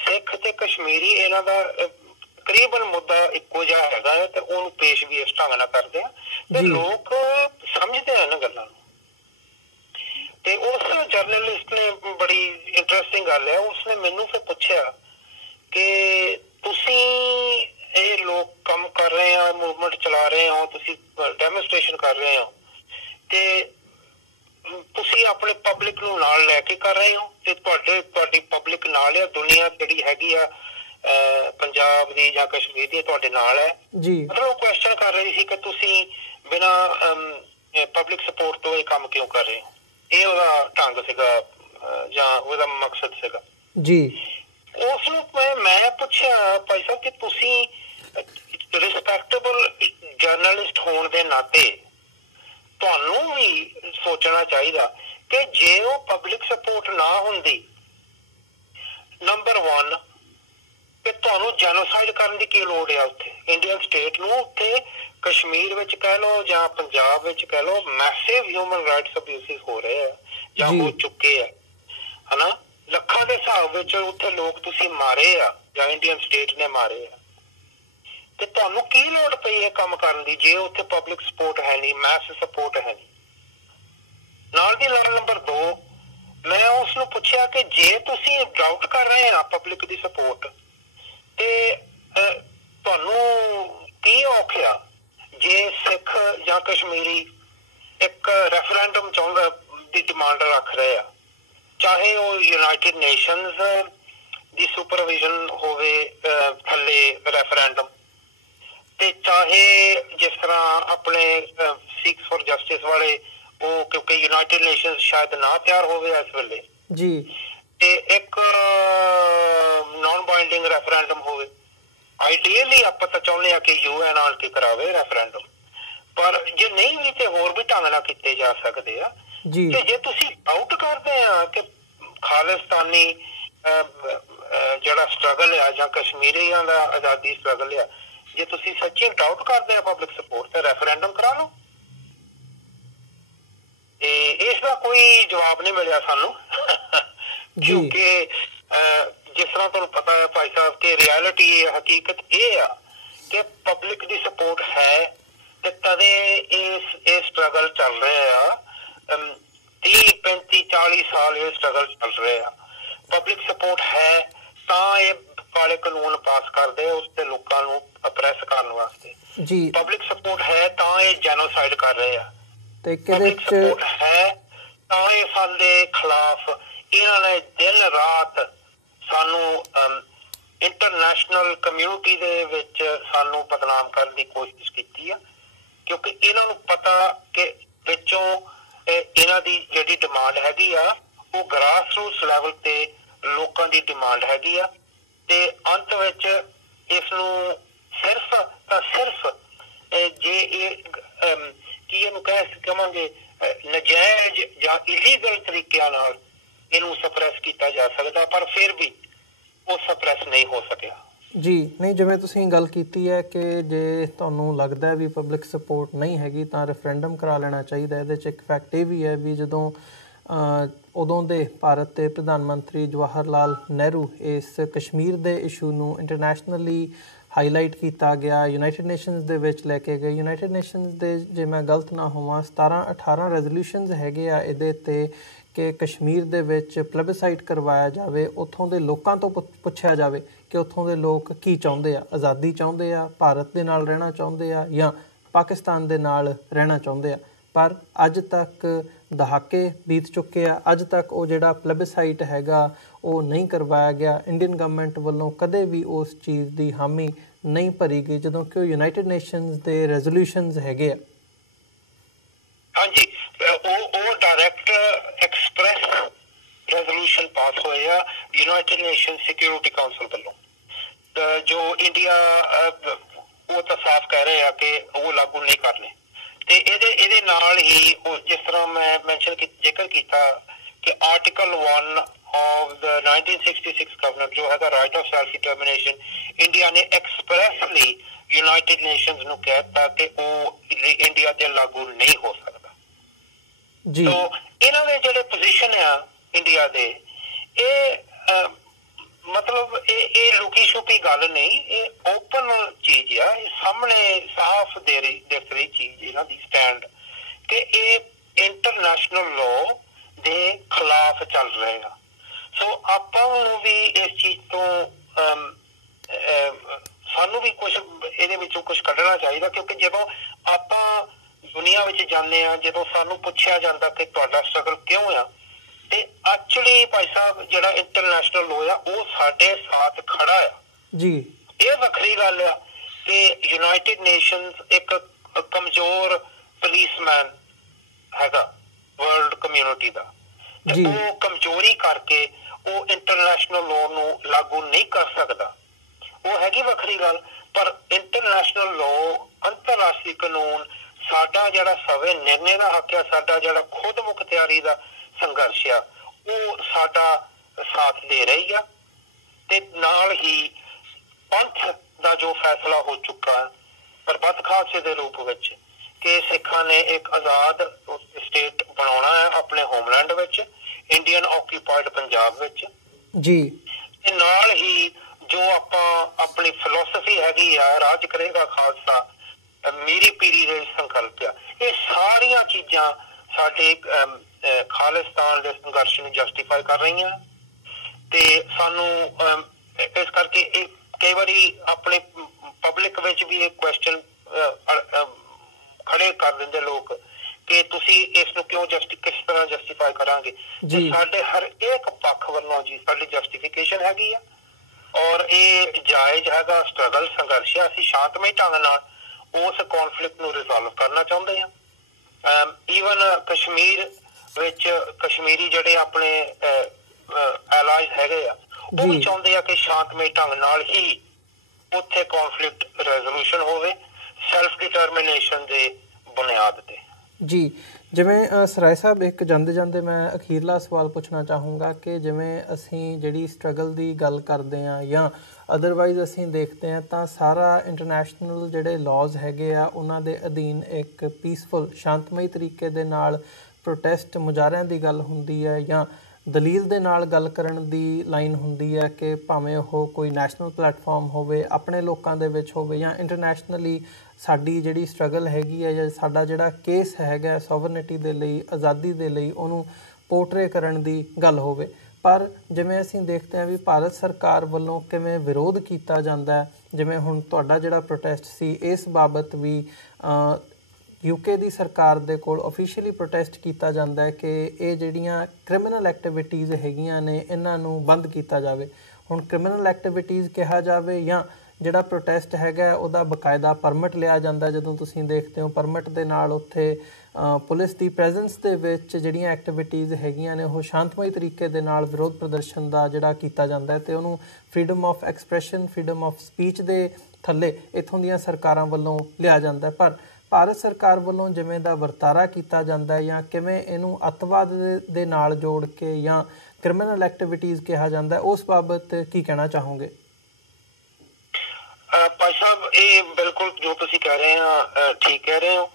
ਸਿੱਖ ਤੇ ਕਸ਼ਮੀਰੀ, ਇਹਨਾਂ ਦਾ ਤਕਰੀਬਨ ਮੁੱਦਾ ਇੱਕੋ ਜਿਹਾ ਹੈਗਾ ਹੈ ਤੇ ਉਹਨੂੰ ਪੇਸ਼ ਵੀ ਇਸ ਢੰਗ ਨਾਲ ਕਰਦੇ ਆ ਤੇ ਲੋਕ ਸਮਝਦੇ ਆ ਇਹਨਾਂ ਗੱਲਾਂ ਨੂੰ। ਤੇ ਉਸ ਜਰਨਲਿਸਟ ਨੇ ਬੜੀ ਇੰਟਰਸਟਿੰਗ ਗੱਲ ਹੈ, ਉਸਨੇ ਮੈਨੂੰ ਫਿਰ ਪੁੱਛਿਆ ਕਿ ਤੁਸੀਂ ਇਹ ਲੋਕ ਕੰਮ ਕਰ ਰਹੇ ਹੋ, ਮੂਵਮੈਂਟ ਚਲਾ ਰਹੇ ਹੋ, ਤੁਸੀਂ ਡੈਮੋਨਸਟ੍ਰੇਸ਼ਨ ਕਰ ਰਹੇ ਹੋ, ਤੇ ਤੁਸੀਂ ਆਪਣੇ ਪਬਲਿਕ ਨੂੰ ਨਾਲ ਲੈ ਕੇ ਕਰ ਰਹੇ ਹੋ ਤੇ ਤੁਹਾਡੀ ਪਬਲਿਕ ਨਾਲ ਆ, ਦੁਨੀਆ ਜਿਹੜੀ ਹੈਗੀ ਆ ਪੰਜਾਬ ਦੀ ਜਾਂ ਕਸ਼ਮੀਰ ਦੀ ਤੁਹਾਡੇ ਨਾਲ ਹੈ ਜੀ। ਮਤਲਬ ਉਹ ਕੁਐਸਚਨ ਕਰ ਰਹੀ ਸੀ ਕਿ ਤੁਸੀਂ ਬਿਨਾਂ ਪਬਲਿਕ ਸਪੋਰਟ ਤੋਂ ਇਹ ਕੰਮ ਕਿਉਂ ਕਰ ਰਹੇ ਹੋ। ਇਹ ਉਹਦਾ ਢੰਗ ਸੀਗਾ ਜਾਂ ਉਹਦਾ ਮਕਸਦ ਸੀਗਾ ਜੀ। ਉਸ ਨੂੰ ਮੈਂ ਪੁੱਛਿਆ ਭਾਈ ਸਾਹਿਬ ਕਿ ਤੁਸੀਂ ਰਿਸਪੈਕਟੇਬਲ ਜਰਨਲਿਸਟ ਹੋਣ ਦੇ ਨਾਤੇ ਤੁਹਾਨੂੰ ਵੀ ਸੋਚਣਾ ਚਾਹੀਦਾ ਕਿ ਜੇ ਉਹ ਪਬਲਿਕ ਸਪੋਰਟ ਨਾ ਹੁੰਦੀ, ਨੰਬਰ 1 ਕਿ ਤੁਹਾਨੂੰ ਜੈਨੋਸਾਈਡ ਕਰਨ ਦੀ ਕੀ ਲੋੜ ਆ? ਉੱਥੇ ਇੰਡੀਅਨ ਸਟੇਟ ਨੂੰ ਉੱਥੇ ਕਸ਼ਮੀਰ ਵਿੱਚ ਕਹਿ ਲਓ ਜਾਂ ਪੰਜਾਬ ਵਿੱਚ ਕਹਿ ਲਓ ਮੈਸਿਵ ਹਿਊਮਨ ਰਾਈਟਸ ਅਬਿਊਸਿਸ ਹੋ ਰਹੇ ਆ ਜਾਂ ਹੋ ਚੁੱਕੇ ਆ, ਹਨਾ? ਲੱਖਾਂ ਦੇ ਹਿਸਾਬ ਵਿੱਚ ਉੱਥੇ ਲੋਕ ਤੁਸੀਂ ਮਾਰੇ ਆ ਜਾਂ ਇੰਡੀਅਨ ਸਟੇਟ ਨੇ ਮਾਰੇ ਆ, ਤੇ ਤੁਹਾਨੂੰ ਕੀ ਲੋੜ ਪਈ ਇਹ ਕੰਮ ਕਰਨ ਦੀ ਜੇ ਉੱਥੇ ਪਬਲਿਕ ਸਪੋਰਟ ਹੈ ਨਹੀਂ, ਮੈਸ ਸਪੋਰਟ ਹੈ ਨਹੀਂ? ਨਾਲ ਦੀ ਨਾਲ ਨੰਬਰ 2, ਮੈਂ ਉਸ ਨੂੰ ਪੁੱਛਿਆ ਕਿ ਜੇ ਤੁਸੀਂ ਡਾਊਟ ਕਰ ਰਹੇ ਆ ਪਬਲਿਕ ਦੀ ਸਪੋਰਟ, ਤੇ ਤੁਹਾਨੂੰ ਕੀ ਔਖਿਆ ਜੇ ਸਿੱਖ ਜਾਂ ਕਸ਼ਮੀਰੀ ਇੱਕ ਰੈਫਰੈਂਡਮ ਚਾਹੁੰਦਾ ਦੀ ਡਿਮਾਂਡ ਰੱਖ ਰਹੇ ਆ, ਚਾਹੇ ਉਹ ਯੂਨਾਈਟਿਡ ਨੇਸ਼ਨਸ ਦੀ ਸੁਪਰਵਿਜ਼ਨ ਹੋਵੇ ਥੱਲੇ ਰੈਫਰੈਂਡਮ, ਤੇ ਚਾਹੇ ਜਿਸ ਤਰ੍ਹਾਂ ਆਪਣੇ ਸਿੱਖਸ ਫॉर ਜਸਟਿਸ ਵਾਲੇ ਉਹ, ਕਿਉਂਕਿ ਯੂਨਾਈਟਿਡ ਨੇਸ਼ਨਸ ਸ਼ਾਇਦ ਨਾ ਤਿਆਰ ਹੋਵੇ ਇਸ ਵੇਲੇ ਜੀ, ਤੇ ਇੱਕ ਨਾਨ ਬਾਈਂਡਿੰਗ ਰੈਫਰੈਂਡਮ ਹੋਵੇ। ਆਈਡੀਅਲੀ ਆਪਾਂ ਤਾਂ ਚਾਹੁੰਦੇ ਆ ਕਿ UN ਆਣ ਕੇ ਕਰਾਵੇ ਰੈਫਰੈਂਡਮ, ਪਰ ਜੇ ਨਹੀਂ ਵੀ ਤੇ ਹੋਰ ਵੀ ਢੰਗ ਨਾਲ ਕੀਤੇ ਜਾ ਸਕਦੇ ਆ। ਤੇ ਜੇ ਤੁਸੀਂ ਡਾਊਟ ਕਰਦੇ ਆ ਕਿ ਖਾਲਿਸਤਾਨੀ ਜਿਹੜਾ ਸਟਰਗਲ ਆ ਜਾਂ ਕਸ਼ਮੀਰੀਆਂ ਦਾ ਆਜ਼ਾਦੀ ਸਟਰਗਲ ਆ, ਜੇ ਤੁਸੀਂ ਸੱਚੀ ਡਾਊਟ ਕਰਦੇ ਆ ਪਬਲਿਕ ਸਪੋਰਟ, ਤੇ ਰੈਫਰੈਂਡਮ ਕਰਾ ਲਓ। ਤੇ ਇਸ ਦਾ ਕੋਈ ਜਵਾਬ ਨਹੀਂ ਮਿਲਿਆ ਸਾਨੂੰ ਕਿਉਂਕਿ ਜਿਸ ਤਰ੍ਹਾਂ ਤੁਹਾਨੂੰ ਪਤਾ ਹੈ ਭਾਈ ਸਾਹਿਬ ਕਿ ਰਿਐਲਿਟੀ ਹਕੀਕਤ ਇਹ ਆ ਕਿ ਪਬਲਿਕ ਦੀ ਸਪੋਰਟ ਹੈ ਤੇ ਤਦੇ ਇਹ ਸਟਰਗਲ ਚੱਲ ਰਿਹਾ ਆ। 30, 35, 40 ਸਾਲ ਇਹ ਸਟਰਗਲ ਚੱਲ ਰਿਹਾ ਆ। ਪਬਲਿਕ ਸਪੋਰਟ ਹੈ ਤਾਂ ਇਹ ਕਾਲੇ ਕਾਨੂੰਨ ਪਾਸ ਕਰਦੇ ਉਸ ਤੇ ਲੋਕਾਂ ਨੂੰ ਅਪਰੈਸ ਕਰਨ ਵਾਸਤੇ। ਪਬਲਿਕ ਸਪੋਰਟ ਹੈ ਤਾਂ ਇਹ ਜੈਨੋਸਾਈਡ ਕਰ ਰਹੇ ਆ। ਪਬਲਿਕ ਸਪੋਰਟ ਹੈ ਤਾਂ ਇਹ ਸਾਡੇ ਖਿਲਾਫ ਇਹਨਾਂ ਨੇ ਦਿਨ ਰਾਤ ਸਾਨੂੰ ਇੰਟਰਨੈਸ਼ਨਲ ਕਮਿਊਨਿਟੀ ਦੇ ਵਿੱਚ ਸਾਨੂੰ ਬਦਨਾਮ ਕਰਨ ਦੀ ਕੋਸ਼ਿਸ਼ ਕੀਤੀ ਆ, ਕਿਉਂਕਿ ਇਹਨਾਂ ਨੂੰ ਪਤਾ ਕਿ ਵਿੱਚੋਂ ਇਹਨਾਂ ਦੀ ਜਿਹੜੀ ਡਿਮਾਂਡ ਹੈਗੀ ਆ ਉਹ ਗ੍ਰਾਸ ਰੂਟਸ ਲੈਵਲ ਤੇ ਲੋਕਾਂ ਦੀ ਡਿਮਾਂਡ ਹੈਗੀ ਆ, ਤੇ ਅੰਤ ਵਿੱਚ ਇਸ ਨੂੰ ਸਿਰਫ ਜੇ ਇਹ ਕੀ ਇਹਨੂੰ ਕਹਾਂਗੇ ਨਜਾਇਜ਼ ਜਾਂ ਇਲੀਗਲ ਤਰੀਕਿਆਂ ਨਾਲ ਇਹਨੂੰ ਸਪਰੈਸ ਕੀਤਾ ਜਾ ਸਕਦਾ, ਪਰ ਫਿਰ ਵੀ ਉਹ ਸਪਰੈਸ ਨਹੀਂ ਹੋ ਸਕਿਆ। ਜੀ ਨਹੀਂ, ਜਿਵੇਂ ਤੁਸੀਂ ਗੱਲ ਕੀਤੀ ਹੈ ਕਿ ਜੇ ਤੁਹਾਨੂੰ ਲੱਗਦਾ ਵੀ ਪਬਲਿਕ ਸਪੋਰਟ ਨਹੀਂ ਹੈਗੀ ਤਾਂ ਰੈਫਰੈਂਡਮ ਕਰਾ ਲੈਣਾ ਚਾਹੀਦਾ। ਇਹਦੇ 'ਚ ਇੱਕ ਫੈਕਟ ਇਹ ਵੀ ਹੈ ਵੀ ਜਦੋਂ ਉਦੋਂ ਦੇ ਭਾਰਤ ਦੇ ਪ੍ਰਧਾਨ ਮੰਤਰੀ ਜਵਾਹਰ ਲਾਲ ਨਹਿਰੂ ਇਸ ਕਸ਼ਮੀਰ ਦੇ ਇਸ਼ੂ ਨੂੰ ਇੰਟਰਨੈਸ਼ਨਲੀ ਹਾਈਲਾਈਟ ਕੀਤਾ ਗਿਆ, ਯੂਨਾਈਟਿਡ ਨੇਸ਼ਨਸ ਦੇ ਵਿੱਚ ਲੈ ਕੇ ਗਏ। ਯੂਨਾਈਟਿਡ ਨੇਸ਼ਨਸ ਦੇ, ਜੇ ਮੈਂ ਗਲਤ ਨਾ ਹੋਵਾਂ, 17-18 ਰੈਜ਼ੋਲਿਊਸ਼ਨਸ ਹੈਗੇ ਆ ਇਹਦੇ 'ਤੇ ਕਿ ਕਸ਼ਮੀਰ ਦੇ ਵਿੱਚ ਪਲੈਬਸਾਈਟ ਕਰਵਾਇਆ ਜਾਵੇ, ਉੱਥੋਂ ਦੇ ਲੋਕਾਂ ਤੋਂ ਪੁੱਛਿਆ ਜਾਵੇ ਕਿ ਉੱਥੋਂ ਦੇ ਲੋਕ ਕੀ ਚਾਹੁੰਦੇ ਆ, ਆਜ਼ਾਦੀ ਚਾਹੁੰਦੇ ਆ, ਭਾਰਤ ਦੇ ਨਾਲ ਰਹਿਣਾ ਚਾਹੁੰਦੇ ਆ ਜਾਂ ਪਾਕਿਸਤਾਨ ਦੇ ਨਾਲ ਰਹਿਣਾ ਚਾਹੁੰਦੇ ਆ। ਪਰ ਅੱਜ ਤੱਕ ਦਹਾਕੇ ਬੀਤ ਚੁੱਕੇ ਆ, ਅੱਜ ਤੱਕ ਉਹ ਜਿਹੜਾ ਪਲੈਬਸਾਈਟ ਹੈਗਾ ਉਹ ਨਹੀਂ ਕਰਵਾਇਆ ਗਿਆ। ਇੰਡੀਅਨ ਗਵਰਨਮੈਂਟ ਵੱਲੋਂ ਕਦੇ ਵੀ ਉਸ ਚੀਜ਼ ਦੀ ਹਾਮੀ ਨਹੀਂ ਭਰੀ ਗਈ, ਜਦੋਂ ਕਿ ਉਹ ਯੂਨਾਈਟਿਡ ਨੇਸ਼ਨਸ ਦੇ ਰੈਜ਼ੋਲਿਊਸ਼ਨਸ ਹੈਗੇ ਆ। ਹਾਂਜੀ, ਉਹ ਡਾਇਰੈਕਟ ਐਕਸਪ੍ਰੈਸ ਰੈਜ਼ੋਲਿਊਸ਼ਨ ਪਾਸ ਹੋਏ ਆ ਯੂਨਾਈਟਿਡ ਨੇਸ਼ਨ ਸਿਕਿਉਰਿਟੀ ਕਾਉਂਸਲ ਵੱਲੋਂ, ਜੋ ਇੰਡੀਆ ਉਹ ਤਾਂ ਸਾਫ਼ ਕਹਿ ਰਹੇ ਆ ਕਿ ਉਹ ਲਾਗੂ ਨਹੀਂ ਕਰਨੇ। ਤੇ ਇਹਦੇ ਨਾਲ ਹੀ ਉਹ ਜਿਸ ਤਰ੍ਹਾਂ ਮੈਂ ਜ਼ਿਕਰ ਕੀਤਾ ਕਿ ਆਰਟੀਕਲ 1 of the 1966 covenant ਜੋ ਹੈਗਾ right of self determination, India ਨੇ ਐਕਸਪ੍ਰੈਸਲੀ ਯੂਨਾਈਟਿਡ ਨੇਸ਼ਨਸ ਨੂੰ ਕਹਿ ਦਿੱਤਾ ਕਿ ਉਹ ਇੰਡੀਆ ਤੇ ਲਾਗੂ ਨਹੀਂ ਹੋ ਸਕਦਾ। ਸੋ ਇਹਨਾਂ ਦੇ ਜਿਹੜੇ ਪੋਜੀਸ਼ਨ ਆ ਇੰਡੀਆ ਦੇ, ਇਹ ਮਤਲਬ ਇਹ ਲੁਕੀ ਛੁਪੀ ਗੱਲ ਨਹੀਂ, ਇਹ ਓਪਨ ਚੀਜ਼ ਆ, ਇਹ ਸਾਹਮਣੇ ਸਾਫ਼ ਦਿਖ ਰਹੀ ਚੀਜ਼ ਇਹਨਾਂ ਦੀ ਸਟੈਂਡ ਕਿ ਇਹ ਇੰਟਰਨੈਸ਼ਨਲ ਲਾਅ ਦੇ ਖਿਲਾਫ ਚੱਲ ਰਹੇ ਆ। ਸੋ ਆਪਾਂ ਨੂੰ ਵੀ ਇਸ ਚੀਜ਼ ਤੋਂ ਸਾਨੂੰ ਵੀ ਕੁਝ ਇਹਦੇ ਵਿੱਚੋਂ ਕੁਝ ਕੱਢਣਾ ਚਾਹੀਦਾ, ਕਿਉਂਕਿ ਜਦੋਂ ਆਪਾਂ ਦੁਨੀਆ ਵਿੱਚ ਜਾਂਦੇ ਆ, ਜਦੋਂ ਸਾਨੂੰ ਪੁੱਛਿਆ ਜਾਂਦਾ ਕਿ ਤੁਹਾਡਾ ਸਟਰਗਲ ਕਿਉਂ ਆ, ਤੇ ਐਕਚੁਅਲੀ ਭਾਈ ਸਾਹਿਬ ਜਿਹੜਾ ਇੰਟਰਨੈਸ਼ਨਲ ਲਾਅ ਆ ਉਹ ਸਾਡੇ ਸਾਥ ਖੜਾ ਆ ਜੀ। ਇਹ ਵੱਖਰੀ ਗੱਲ ਆ ਕਿ ਯੂਨਾਈਟਿਡ ਨੇਸ਼ਨਸ ਇੱਕ ਕਮਜ਼ੋਰ ਪੁਲਿਸਮੈਨ ਹੈਗਾ ਵਰਲਡ ਕਮਿਊਨਿਟੀ ਦਾ, ਤੇ ਉਹ ਕਮਜ਼ੋਰੀ ਕਰਕੇ ਉਹ ਇੰਟਰਨੈਸ਼ਨਲ ਲਾਅ ਨੂੰ ਲਾਗੂ ਨਹੀਂ ਕਰ ਸਕਦਾ, ਉਹ ਹੈਗੀ ਵੱਖਰੀ ਗੱਲ। ਪਰ ਇੰਟਰਨੈਸ਼ਨਲ ਲਾਅ, ਅੰਤਰਰਾਸ਼ਟਰੀ ਕਾਨੂੰਨ, ਸਾਡਾ ਜਿਹੜਾ ਸਵੈ ਨਿਰਣੇ ਦਾ ਹੱਕ ਆ, ਸਾਡਾ ਜਿਹੜਾ ਖੁਦ ਮੁਖਤਿਆਰੀ ਦਾ ਸੰਘਰਸ਼ ਆ, ਉਹ ਸਾਡਾ ਸਾਥ ਦੇ ਰਹੀ ਆ। ਤੇ ਨਾਲ ਹੀ ਪੰਥ ਦਾ ਜੋ ਫੈਸਲਾ ਹੋ ਚੁੱਕਾ ਹੈ ਸਰਬੱਤ ਖਾਲਸੇ ਦੇ ਰੂਪ ਵਿੱਚ ਕਿ ਸਿੱਖਾਂ ਨੇ ਇੱਕ ਆਜ਼ਾਦ ਸਟੇਟ ਬਣਾਉਣਾ ਹੈ ਆਪਣੇ ਹੋਮਲੈਂਡ ਵਿੱਚ, ਇੰਡੀਅਨ ਆਕੂਪਾਈਡ ਪੰਜਾਬ ਵਿੱਚ ਜੀ। ਤੇ ਨਾਲ ਹੀ ਜੋ ਆਪਾਂ ਆਪਣੀ ਫਿਲਾਸਫੀ ਹੈਗੀ ਆ ਰਾਜ ਕਰੇਗਾ ਖਾਲਸਾ ਮੀਰੀ ਪੀਰੀ ਦੇ ਸੰਕਲਪ ਆ, ਇਹ ਸਾਰੀਆਂ ਚੀਜ਼ਾਂ ਸਾਡੇ ਖਾਲਿਸਤਾਨ ਦੇ ਸੰਘਰਸ਼ ਨੂੰ ਜਸਟੀਫਾਈ ਕਰ ਰਹੀਆਂ। ਤੇ ਸਾਨੂੰ ਇਸ ਕਰਕੇ ਇਹ ਕਈ ਵਾਰੀ ਆਪਣੇ ਪਬਲਿਕ ਵਿੱਚ ਵੀ ਇਹ ਕੁਐਸਚਨ ਖੜੇ ਕਰ ਦਿੰਦੇ ਲੋਕ ਕਿ ਤੁਸੀਂ ਇਸ ਨੂੰ ਕਿਉਂ ਕਿਸ ਤਰ੍ਹਾਂ ਜਸਟੀਫਾਈ ਕਰਾਂਗੇ। ਸਾਡੇ ਹਰ ਇੱਕ ਪੱਖ ਵੱਲੋਂ ਜੀ ਸਾਡੀ ਜਸਟੀਫਿਕੇਸ਼ਨ ਹੈਗੀ ਆ ਔਰ ਇਹ ਜਾਇਜ਼ ਹੈਗਾ ਸਟਰਗਲ ਸੰਘਰਸ਼। ਅਸੀਂ ਸ਼ਾਂਤਮਈ ਢੰਗ ਨਾਲ ਉਸ ਕੌਨਫਲਿਕਟ ਨੂੰ ਰਿਜ਼ੋਲਵ ਕਰਨਾ ਚਾਹੁੰਦੇ ਹਾਂ। ਈਵਨ ਕਸ਼ਮੀਰ ਵਿੱਚ ਕਸ਼ਮੀਰੀ ਜਿਹੜੇ ਆਪਣੇ ਐਲਾਈਜ਼ ਹੈਗੇ ਆ ਉਹ ਵੀ ਚਾਹੁੰਦੇ ਆ ਕਿ ਸ਼ਾਂਤਮਈ ਢੰਗ ਨਾਲ ਹੀ ਉੱਥੇ ਕੌਨਫਲਿਕਟ ਰੈਜ਼ੋਲੂਸ਼ਨ ਹੋਵੇ ਸੈਲਫ ਡਿਟਰਮੀਨੇਸ਼ਨ ਦੇ ਬੁਨਿਆਦ ਤੇ। ਜੀ, ਜਿਵੇਂ ਸਰਾਏ ਸਾਹਿਬ ਇੱਕ ਜਾਂਦੇ ਜਾਂਦੇ ਮੈਂ ਅਖੀਰਲਾ ਸਵਾਲ ਪੁੱਛਣਾ ਚਾਹੂੰਗਾ ਕਿ ਜਿਵੇਂ ਅਸੀਂ ਜਿਹੜੀ ਸਟਰਗਲ ਦੀ ਗੱਲ ਕਰਦੇ ਹਾਂ ਜਾਂ ਅਦਰਵਾਈਜ਼ ਅਸੀਂ ਦੇਖਦੇ ਹਾਂ ਤਾਂ ਸਾਰਾ ਇੰਟਰਨੈਸ਼ਨਲ ਜਿਹੜੇ ਲਾਜ਼ ਹੈਗੇ ਆ ਉਹਨਾਂ ਦੇ ਅਧੀਨ ਇੱਕ ਪੀਸਫੁਲ ਸ਼ਾਂਤਮਈ ਤਰੀਕੇ ਦੇ ਨਾਲ ਪ੍ਰੋਟੈਸਟ ਮੁਜ਼ਾਹਰਿਆਂ ਦੀ ਗੱਲ ਹੁੰਦੀ ਹੈ ਜਾਂ ਦਲੀਲ ਦੇ ਨਾਲ ਗੱਲ ਕਰਨ ਦੀ ਲਾਈਨ ਹੁੰਦੀ ਹੈ ਕਿ ਭਾਵੇਂ ਉਹ ਕੋਈ ਨੈਸ਼ਨਲ ਪਲੇਟਫਾਰਮ ਹੋਵੇ ਆਪਣੇ ਲੋਕਾਂ ਦੇ ਵਿੱਚ ਹੋਵੇ ਜਾਂ ਇੰਟਰਨੈਸ਼ਨਲੀ ਸਾਡੀ ਜਿਹੜੀ ਸਟਰਗਲ ਹੈਗੀ ਹੈ ਜਾਂ ਸਾਡਾ ਜਿਹੜਾ ਕੇਸ ਹੈਗਾ ਸੋਵਰਨਿਟੀ ਦੇ ਲਈ ਆਜ਼ਾਦੀ ਦੇ ਲਈ ਉਹਨੂੰ ਪੋਰਟਰੇ ਕਰਨ ਦੀ ਗੱਲ ਹੋਵੇ। ਪਰ ਜਿਵੇਂ ਅਸੀਂ ਦੇਖਦੇ ਹਾਂ ਵੀ ਭਾਰਤ ਸਰਕਾਰ ਵੱਲੋਂ ਕਿਵੇਂ ਵਿਰੋਧ ਕੀਤਾ ਜਾਂਦਾ ਹੈ, ਜਿਵੇਂ ਹੁਣ ਤੁਹਾਡਾ ਜਿਹੜਾ ਪ੍ਰੋਟੈਸਟ ਸੀ ਇਸ ਬਾਬਤ ਵੀ UK ਦੀ ਸਰਕਾਰ ਦੇ ਕੋਲ ਓਫੀਸ਼ੀਅਲੀ ਪ੍ਰੋਟੈਸਟ ਕੀਤਾ ਜਾਂਦਾ ਹੈ ਕਿ ਇਹ ਜਿਹੜੀਆਂ ਕ੍ਰਿਮੀਨਲ ਐਕਟੀਵਿਟੀਜ਼ ਹੈਗੀਆਂ ਨੇ ਇਹਨਾਂ ਨੂੰ ਬੰਦ ਕੀਤਾ ਜਾਵੇ। ਹੁਣ ਕ੍ਰਿਮੀਨਲ ਐਕਟੀਵਿਟੀਜ਼ ਕਿਹਾ ਜਾਵੇ ਜਾਂ ਜਿਹੜਾ ਪ੍ਰੋਟੈਸਟ ਹੈਗਾ ਉਹਦਾ ਬਕਾਇਦਾ ਪਰਮਿਟ ਲਿਆ ਜਾਂਦਾ। ਜਦੋਂ ਤੁਸੀਂ ਦੇਖਦੇ ਹੋ ਪਰਮਿਟ ਦੇ ਨਾਲ ਉੱਥੇ ਪੁਲਿਸ ਦੀ ਪ੍ਰੈਜ਼ੈਂਸ ਦੇ ਵਿੱਚ ਜਿਹੜੀਆਂ ਐਕਟੀਵਿਟੀਜ਼ ਹੈਗੀਆਂ ਨੇ ਉਹ ਸ਼ਾਂਤਮਈ ਤਰੀਕੇ ਦੇ ਨਾਲ ਵਿਰੋਧ ਪ੍ਰਦਰਸ਼ਨ ਦਾ ਜਿਹੜਾ ਕੀਤਾ ਜਾਂਦਾ ਹੈ ਅਤੇ ਉਹਨੂੰ freedom of expression freedom of speech ਦੇ ਥੱਲੇ ਇੱਥੋਂ ਦੀਆਂ ਸਰਕਾਰਾਂ ਵੱਲੋਂ ਲਿਆ ਜਾਂਦਾ। ਪਰ ਭਾਰਤ ਸਰਕਾਰ ਵੱਲੋਂ ਜਿਵੇਂ ਦਾ ਵਰਤਾਰਾ ਕੀਤਾ ਜਾਂਦਾ ਹੈ ਜਾਂ ਕਿਵੇਂ ਇਹਨੂੰ ਅੱਤਵਾਦ ਦੇ ਨਾਲ ਜੋੜ ਕੇ ਜਾਂ ਕ੍ਰਿਮੀਨਲ ਐਕਟੀਵਿਟੀਜ਼ ਕਿਹਾ ਜਾਂਦਾ, ਉਸ ਬਾਬਤ ਕੀ ਕਹਿਣਾ ਚਾਹੋਗੇ? ਭਾਈ ਸਾਹਿਬ ਇਹ ਬਿਲਕੁਲ ਜੋ ਤੁਸੀਂ ਕਹਿ ਰਹੇ ਹੋ ਠੀਕ ਕਹਿ ਰਹੇ ਹੋ।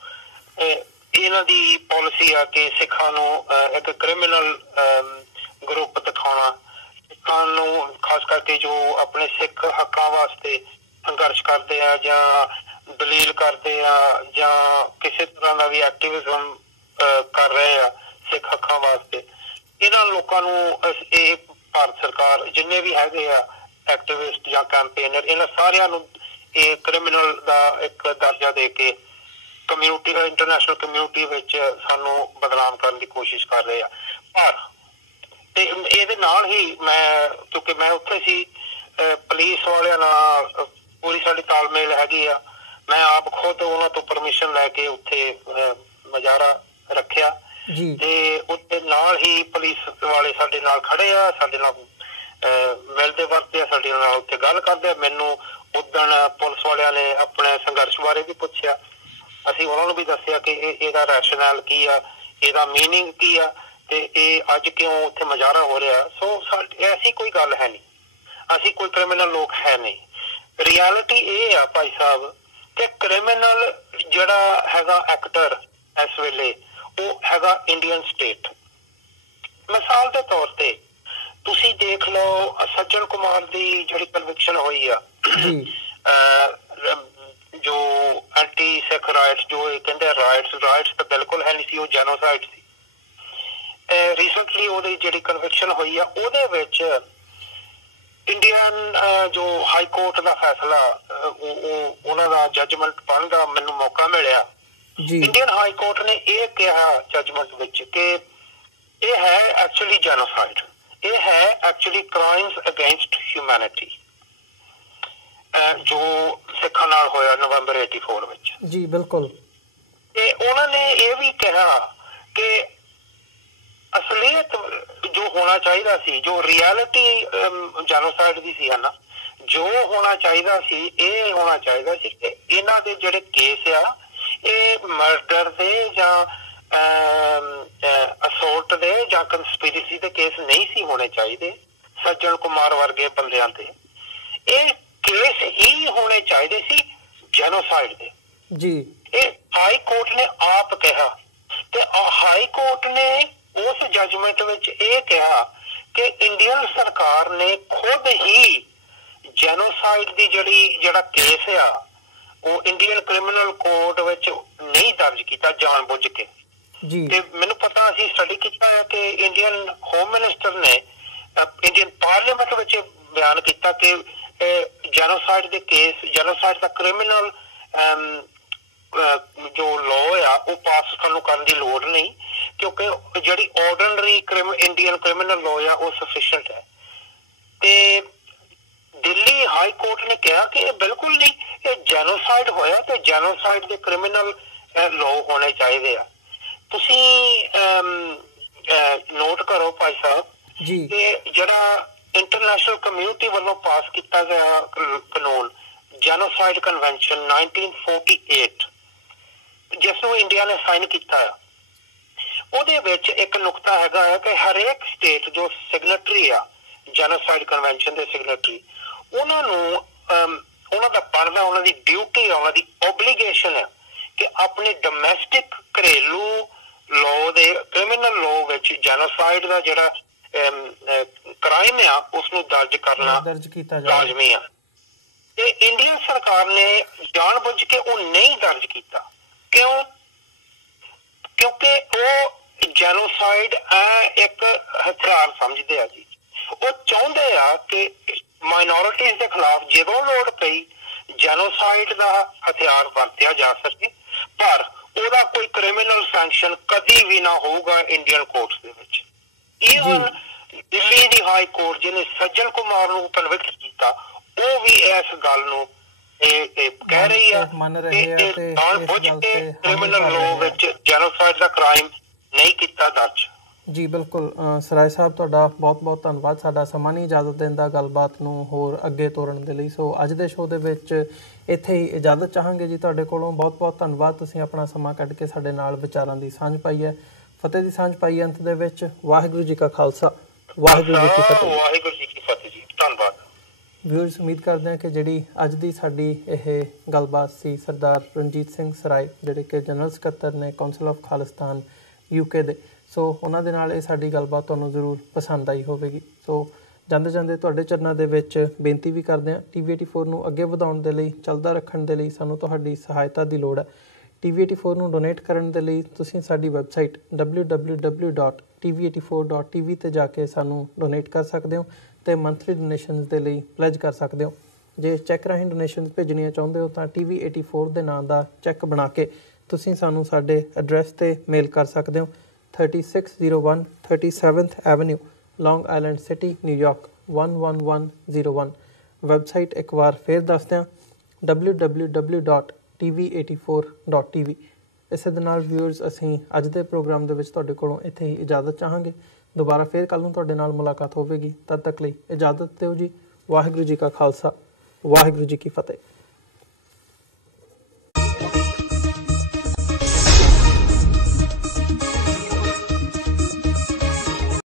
ਇਹਨਾਂ ਦੀ ਪਾਲਿਸੀ ਆ ਕਿ ਸਿੱਖਾਂ ਨੂੰ ਇੱਕ ਕ੍ਰਿਮੀਨਲ ਗਰੁੱਪ ਦਿਖਾਉਣਾ, ਸਿੱਖਾਂ ਨੂੰ ਖਾਸ ਕਰਕੇ ਜੋ ਆਪਣੇ ਸਿੱਖ ਹੱਕਾਂ ਵਾਸਤੇ ਸੰਘਰਸ਼ ਕਰਦੇ ਆ ਜਾਂ ਦਲੀਲ ਕਰਦੇ ਆ ਜਾਂ ਕਿਸੇ ਤਰ੍ਹਾਂ ਦਾ ਵੀ ਐਕਟਿਵਿਜ਼ਮ ਕਰ ਰਹੇ ਆ ਸਿੱਖ ਹੱਕਾਂ ਵਾਸਤੇ, ਇਹਨਾਂ ਲੋਕਾਂ ਨੂੰ ਇਹ ਭਾਰਤ ਸਰਕਾਰ ਜਿੰਨੇ ਵੀ ਹੈਗੇ ਆ ਐਕਟਿਵਿਸਟ ਜਾਂ ਕੈਂਪੇਨਰ ਇਹਨਾਂ ਸਾਰਿਆਂ ਨੂੰ ਇਹ ਕ੍ਰਿਮੀਨਲ ਦਾ ਇੱਕ ਦਰਜਾ ਦੇ ਕੇ ਕਮਿਊਨਿਟੀ ਇੰਟਰਨੈਸ਼ਨਲ ਕਮਿਊਨਿਟੀ ਵਿੱਚ ਸਾਨੂੰ ਬਦਨਾਮ ਕਰਨ ਦੀ ਕੋਸ਼ਿਸ਼ ਕਰ ਰਹੇ ਆ। ਪਰ ਤੇ ਇਹਦੇ ਨਾਲ ਹੀ ਕਿਉਂਕਿ ਮੈਂ ਉੱਥੇ ਸੀ, ਪੁਲਿਸ ਵਾਲਿਆਂ ਨਾਲ ਪੂਰੀ ਸਾਡੀ ਤਾਲਮੇਲ ਹੈਗੀ ਆ। ਮੈਂ ਆਪ ਖੁਦ ਉਹਨਾਂ ਤੋਂ ਪਰਮਿਸ਼ਨ ਲੈ ਕੇ ਉੱਥੇ ਮੁਜ਼ਾਹਰਾ ਰੱਖਿਆ ਤੇ ਉੱਥੇ ਨਾਲ ਹੀ ਪੁਲਿਸ ਵਾਲੇ ਸਾਡੇ ਨਾਲ ਖੜੇ ਆ, ਸਾਡੇ ਨਾਲ ਮਿਲਦੇ ਵਰਤਦੇ ਆ, ਸਾਡੇ ਨਾਲ ਉੱਥੇ ਗੱਲ ਕਰਦੇ ਆ। ਮੈਨੂੰ ਉਦਣ ਪੁਲਿਸ ਵਾਲਿਆਂ ਨੇ ਆਪਣੇ ਸੰਘਰਸ਼ ਬਾਰੇ ਵੀ ਪੁੱਛਿਆ। ਅਸੀਂ ਉਹਨਾਂ ਨੂੰ ਵੀ ਦੱਸਿਆ ਕਿ ਇਹਦਾ ਰੈਸ਼ਨਲ ਕੀ ਆ, ਇਹਦਾ ਮੀਨਿੰਗ ਕੀ ਆ ਤੇ ਇਹ ਅੱਜ ਕਿਉਂ ਉੱਥੇ ਮੁਜ਼ਾਹਰਾ ਹੋ ਰਿਹਾ। ਸੋ ਐਸੀ ਕੋਈ ਗੱਲ ਹੈ ਨਹੀਂ, ਅਸੀਂ ਕੋਈ ਕ੍ਰਿਮੀਨਲ ਲੋਕ ਹੈ ਨਹੀਂ। ਰਿਐਲਿਟੀ ਇਹ ਆ ਭਾਈ ਸਾਹਿਬ ਕਿ ਕ੍ਰਿਮੀਨਲ ਜਿਹੜਾ ਹੈਗਾ ਐਕਟਰ ਇਸ ਵੇਲੇ ਉਹ ਹੈਗਾ ਇੰਡੀਅਨ ਸਟੇਟ। ਮਿਸਾਲ ਦੇ ਤੌਰ ਤੇ ਤੁਸੀਂ ਦੇਖ ਲਓ ਸੱਜਣ ਕੁਮਾਰ ਦੀ ਜਿਹੜੀ ਕਨਵਿਕਸ਼ਨ ਹੋਈ ਆ ਜੋ ਐਂਟੀ ਸਿੱਖ ਰਾਈਟਸ, ਜੋ ਇਹ ਕਹਿੰਦੇ ਰਾਈਟਸ ਤਾਂ ਬਿਲਕੁਲ ਹੈ ਨਹੀਂ ਸੀ, ਉਹ ਜੈਨੋਸਾਈਡ ਸੀ। ਰੀਸੈਂਟਲੀ ਉਹਦੀ ਜਿਹੜੀ ਕਨਵਿਕਸ਼ਨ ਹੋਈ ਆ ਉਹਦੇ ਵਿੱਚ ਇੰਡੀਅਨ ਜੋ ਹਾਈ ਕੋਰਟ ਦਾ ਫੈਸਲਾ ਉਹਨਾਂ ਦਾ ਜੱਜਮੈਂਟ ਪੜ੍ਹਨ ਦਾ ਮੈਨੂੰ ਮੌਕਾ ਮਿਲਿਆ। ਇੰਡੀਅਨ ਹਾਈ ਕੋਰਟ ਨੇ ਇਹ ਕਿਹਾ ਜੱਜਮੈਂਟ ਵਿੱਚ ਕਿ ਇਹ ਹੈ ਐਕਚੁਅਲੀ ਜੈਨੋਸਾਈਡ, ਇਹ ਹੈ ਐਕਚੁਅਲੀ ਕ੍ਰਾਈਮਸ ਅਗੇਂਸਟ ਹਿਊਮੈਨਿਟੀ ਜੋ ਸਿੱਖਾਂ ਨਾਲ ਹੋਇਆ ਨਵੰਬਰ 84 ਵਿੱਚ। ਜੀ ਬਿਲਕੁਲ। ਤੇ ਉਹਨਾਂ ਨੇ ਇਹ ਵੀ ਕਿਹਾ ਕਿ ਅਸਲੀਅਤ ਜੋ ਹੋਣਾ ਚਾਹੀਦਾ ਸੀ, ਜੋ ਰਿਐਲਿਟੀ ਜੈਨੋਸਾਈਡ ਦੀ ਸੀ ਨਾ, ਜੋ ਹੋਣਾ ਚਾਹੀਦਾ ਸੀ ਇਹ ਹੋਣਾ ਚਾਹੀਦਾ ਸੀ ਕਿ ਇਹਨਾਂ ਦੇ ਜਿਹੜੇ ਕੇਸ ਆ ਇਹ ਮਰਡਰ ਦੇ ਜਾਂ ਅਸੌਲਟ ਦੇ ਜਾਂ ਕੰਸਪੀਰੇਸੀ ਦੇ ਕੇਸ ਨਹੀਂ ਸੀ ਹੋਣੇ ਚਾਹੀਦੇ। ਸੱਜਣ ਕੁਮਾਰ ਵਰਗੇ ਬੰਦਿਆਂ ਤੇ ਇਹ ਕੇਸ ਚਾਹੀਦੇ ਸੀ ਜੈਨੋਸਾਈਡ ਦੇ। ਜੀ ਇਹ ਹਾਈ ਕੋਰਟ ਨੇ ਆਪ ਕਿਹਾ ਤੇ ਹਾਈ ਕੋਰਟ ਨੇ ਉਸ ਜਜਮੈਂਟ ਵਿੱਚ ਇਹ ਕਿਹਾ ਕਿ ਇੰਡੀਅਨ ਸਰਕਾਰ ਨੇ ਖੁਦ ਹੀ ਜੈਨੋਸਾਈਡ ਦੀ ਜਿਹੜਾ ਕੇਸ ਆ ਉਹ ਇੰਡੀਅਨ ਕ੍ਰਿਮੀਨਲ ਕੋਡ ਵਿੱਚ ਨਹੀਂ ਦਰਜ ਕੀਤਾ ਜਾਣਬੁੱਝ ਕੇ। ਜੀ ਤੇ ਮੈਨੂੰ ਪਤਾ, ਅਸੀਂ ਸਟੱਡੀ ਕੀਤਾ ਹੈ ਕਿ ਇੰਡੀਅਨ ਹੋਮ ਮਿਨਿਸਟਰ ਨੇ ਇੰਡੀਅਨ ਪਾਰਲੀਮੈਂਟ ਵਿੱਚ ਬਿਆਨ ਕੀਤਾ ਕਿ ਜੈਨੋਸਾਈਡ ਦੇ ਕੇਸ, ਜੈਨੋਸਾਈਡ ਦਾ ਕ੍ਰਿਮੀਨਲ ਜੋ ਲਾਅ ਆ ਉਹ ਪਾਸ ਸਾਨੂੰ ਕਰਨ ਦੀ ਲੋੜ ਨਹੀਂ, ਕਿਉਂਕਿ ਜਿਹੜੀ ਆਰਡੀਨਰੀ ਇੰਡੀਅਨ ਕ੍ਰਿਮੀਨਲ ਲਾਅ ਆ ਉਹ ਸਫੀਸ਼ੀਐਂਟ ਹੈ। ਤੇ ਦਿੱਲੀ ਹਾਈ ਕੋਰਟ ਨੇ ਕਿਹਾ ਕਿ ਇਹ ਬਿਲਕੁਲ ਨਹੀਂ, ਇਹ ਜੈਨੋਸਾਈਡ ਹੋਇਆ ਤੇ ਜੈਨੋਸਾਈਡ ਦੇ ਕ੍ਰਿਮੀਨਲ ਲਾਅ ਹੋਣੇ ਚਾਹੀਦੇ ਆ। ਤੁਸੀਂ ਨੋਟ ਕਰੋ ਭਾਈ ਸਾਹਿਬ ਜੀ ਕਿ ਜਿਹੜਾ ਇੰਟਰਨੈਸ਼ਨਲ ਕਮਿਊਨਿਟੀ ਵੱਲੋਂ ਪਾਸ ਕੀਤਾ ਗਿਆ ਕਾਨੂੰਨ ਜੈਨੋਸਾਈਡ ਕਨਵੈਨਸ਼ਨ 1948 ਜਿਸ ਨੂੰ ਇੰਡੀਆ ਨੇ ਸਾਈਨ ਕੀਤਾ ਆ, ਉਹਦੇ ਵਿੱਚ ਇੱਕ ਨੁਕਤਾ ਹੈਗਾ ਹੈ ਕਿ ਹਰੇਕ ਸਟੇਟ ਜੋ ਸਿਗਨੇਟਰੀ ਆ ਜੈਨੋਸਾਈਡ ਕਨਵੈਨਸ਼ਨ ਦੇ ਸਿਗਨੇਟਰੀ, ਉਹਨਾਂ ਨੂੰ ਉਹਨਾਂ ਦਾ ਬਣਦਾ, ਉਹਨਾਂ ਦੀ ਡਿਊਟੀ, ਉਹਨਾਂ ਦੀ ਓਬਲੀਗੇਸ਼ਨ ਹੈ ਕਿ ਆਪਣੇ ਡੋਮੈਸਟਿਕ ਘਰੇਲੂ ਲਾਅ ਦੇ ਕ੍ਰਿਮੀਨਲ ਲਾਅ ਵਿੱਚ ਜੈਨੋਸਾਈਡ ਦਾ ਜਿਹੜਾ ਕ੍ਰਾਈਮ ਆ ਉਸਨੂੰ ਦਰਜ ਕਰਨਾ ਲਾਜ਼ਮੀ ਆ। ਤੇ ਇੰਡੀਅਨ ਸਰਕਾਰ ਨੇ ਜਾਣਬੁੱਝ ਕੇ ਉਹ ਨਹੀਂ ਦਰਜ ਕੀਤਾ। ਕਿਉਂ? ਕਿਉਂਕਿ ਉਹ ਜੈਨੋਸਾਈਡ ਇੱਕ ਹਥਿਆਰ ਸਮਝਦੇ ਆ ਜੀ। ਉਹ ਚਾਹੁੰਦੇ ਆ ਕਿ ਮਾਈਨੋਰਿਟੀਜ਼ ਦੇ ਖਿਲਾਫ ਜਦੋਂ ਲੋੜ ਪਈ ਜੈਨੋਸਾਈਡ ਦਾ ਹਥਿਆਰ ਵਰਤਿਆ ਜਾ ਸਕੇ, ਪਰ ਉਹਦਾ ਕੋਈ ਕ੍ਰਿਮੀਨਲ ਸੈਂਕਸ਼ਨ ਕਦੀ ਵੀ ਨਾ ਹੋਊਗਾ ਇੰਡੀਅਨ ਕੋਰਟਸ ਦੇ ਵਿੱਚ। ਈਵਨ ਦਿੱਲੀ ਦੀ ਹਾਈ ਕੋਰਟ ਜਿਹਨੇ ਸੱਜਣ ਕੁਮਾਰ ਨੂੰ ਕਨਵਿਕਟ ਕੀਤਾ, ਉਹ ਵੀ ਇਸ ਗੱਲ ਨੂੰ ਕਹਿ ਰਹੀ ਆ ਕਿ ਜਾਣਬੁੱਝ ਕੇ ਕ੍ਰਿਮੀਨਲ ਲਾਅ ਵਿੱਚ ਜੈਨੋਸਾਈਡ ਦਾ ਕ੍ਰਾਈਮ ਨਹੀਂ ਕੀਤਾ ਦਰਜ। ਜੀ ਬਿਲਕੁਲ ਸਰਾਏ ਸਾਹਿਬ, ਤੁਹਾਡਾ ਬਹੁਤ ਬਹੁਤ ਧੰਨਵਾਦ। ਸਾਡਾ ਸਮਾਂ ਨਹੀਂ ਇਜਾਜ਼ਤ ਦਿੰਦਾ ਗੱਲਬਾਤ ਨੂੰ ਹੋਰ ਅੱਗੇ ਤੋਰਨ ਦੇ ਲਈ, ਸੋ ਅੱਜ ਦੇ ਸ਼ੋਅ ਦੇ ਵਿੱਚ ਇੱਥੇ ਹੀ ਇਜਾਜ਼ਤ ਚਾਹਾਂਗੇ ਜੀ ਤੁਹਾਡੇ ਕੋਲੋਂ। ਬਹੁਤ ਬਹੁਤ ਧੰਨਵਾਦ, ਤੁਸੀਂ ਆਪਣਾ ਸਮਾਂ ਕੱਢ ਕੇ ਸਾਡੇ ਨਾਲ ਵਿਚਾਰਾਂ ਦੀ ਸਾਂਝ ਪਾਈ ਹੈ, ਫਤਿਹ ਦੀ ਸਾਂਝ ਪਾਈ ਹੈ। ਅੰਤ ਦੇ ਵਿੱਚ ਵਾਹਿਗੁਰੂ ਜੀ ਕਾ ਖਾਲਸਾ, ਵਾਹਿਗੁਰੂ ਜੀ ਕੀ ਫਤਿਹ। ਵਾਹਿਗੁਰੂ ਜੀ ਕੀ ਫਤਿਹ ਜੀ, ਧੰਨਵਾਦ। ਵਿਊਅਰਸ, ਉਮੀਦ ਕਰਦੇ ਹਾਂ ਕਿ ਜਿਹੜੀ ਅੱਜ ਦੀ ਸਾਡੀ ਇਹ ਗੱਲਬਾਤ ਸੀ ਸਰਦਾਰ ਰਣਜੀਤ ਸਿੰਘ ਸਰਾਏ, ਜਿਹੜੇ ਕਿ ਜਨਰਲ ਸਕੱਤਰ ਨੇ ਕੌਂਸਲ ਆਫ ਖਾਲਿਸਤਾਨ UK ਦੇ, ਸੋ ਉਹਨਾਂ ਦੇ ਨਾਲ ਇਹ ਸਾਡੀ ਗੱਲਬਾਤ ਤੁਹਾਨੂੰ ਜ਼ਰੂਰ ਪਸੰਦ ਆਈ ਹੋਵੇਗੀ। ਸੋ ਜਾਂਦੇ ਜਾਂਦੇ ਤੁਹਾਡੇ ਚਰਨਾਂ ਦੇ ਵਿੱਚ ਬੇਨਤੀ ਵੀ ਕਰਦੇ ਹਾਂ, TV84 ਨੂੰ ਅੱਗੇ ਵਧਾਉਣ ਦੇ ਲਈ, ਚੱਲਦਾ ਰੱਖਣ ਦੇ ਲਈ ਸਾਨੂੰ ਤੁਹਾਡੀ ਸਹਾਇਤਾ ਦੀ ਲੋੜ ਹੈ। TV84 ਨੂੰ ਡੋਨੇਟ ਕਰਨ ਦੇ ਲਈ ਤੁਸੀਂ ਸਾਡੀ ਵੈਬਸਾਈਟ www.tv84.tv ਤੇ ਜਾ ਕੇ ਸਾਨੂੰ ਡੋਨੇਟ ਕਰ ਸਕਦੇ ਹੋ ਅਤੇ ਮੰਥਲੀ ਡੋਨੇਸ਼ਨਸ ਦੇ ਲਈ ਪਲੈਜ ਕਰ ਸਕਦੇ ਹੋ। ਜੇ ਚੈੱਕ ਰਾਹੀਂ ਡੋਨੇਸ਼ਨਸ ਭੇਜਣੀਆਂ ਚਾਹੁੰਦੇ ਹੋ ਤਾਂ TV84 ਦੇ ਨਾਂ ਦਾ ਚੈੱਕ ਬਣਾ ਕੇ ਤੁਸੀਂ ਸਾਨੂੰ ਸਾਡੇ ਐਡਰੈਸ 'ਤੇ ਮੇਲ ਕਰ ਸਕਦੇ ਹੋ। 3601 37th Avenue, Long Island City, New York 11101। Website ਇੱਕ ਵਾਰ ਫਿਰ ਦੱਸ ਦਿਆਂ www.tv84.tv। ਇਸੇ ਦੇ ਨਾਲ ਵਿਊਅਰਸ, ਅਸੀਂ ਅੱਜ ਦੇ ਪ੍ਰੋਗਰਾਮ ਦੇ ਵਿੱਚ ਤੁਹਾਡੇ ਕੋਲੋਂ ਇੱਥੇ ਹੀ ਇਜਾਜ਼ਤ ਚਾਹਾਂਗੇ। ਦੁਬਾਰਾ ਫਿਰ ਕੱਲ੍ਹ ਨੂੰ ਤੁਹਾਡੇ ਨਾਲ ਮੁਲਾਕਾਤ ਹੋਵੇਗੀ। ਤਦ ਤੱਕ ਲਈ ਇਜਾਜ਼ਤ ਦਿਓ ਜੀ। ਵਾਹਿਗੁਰੂ ਜੀ ਕਾ ਖਾਲਸਾ, ਵਾਹਿਗੁਰੂ ਜੀ ਕੀ ਫਤਿਹ।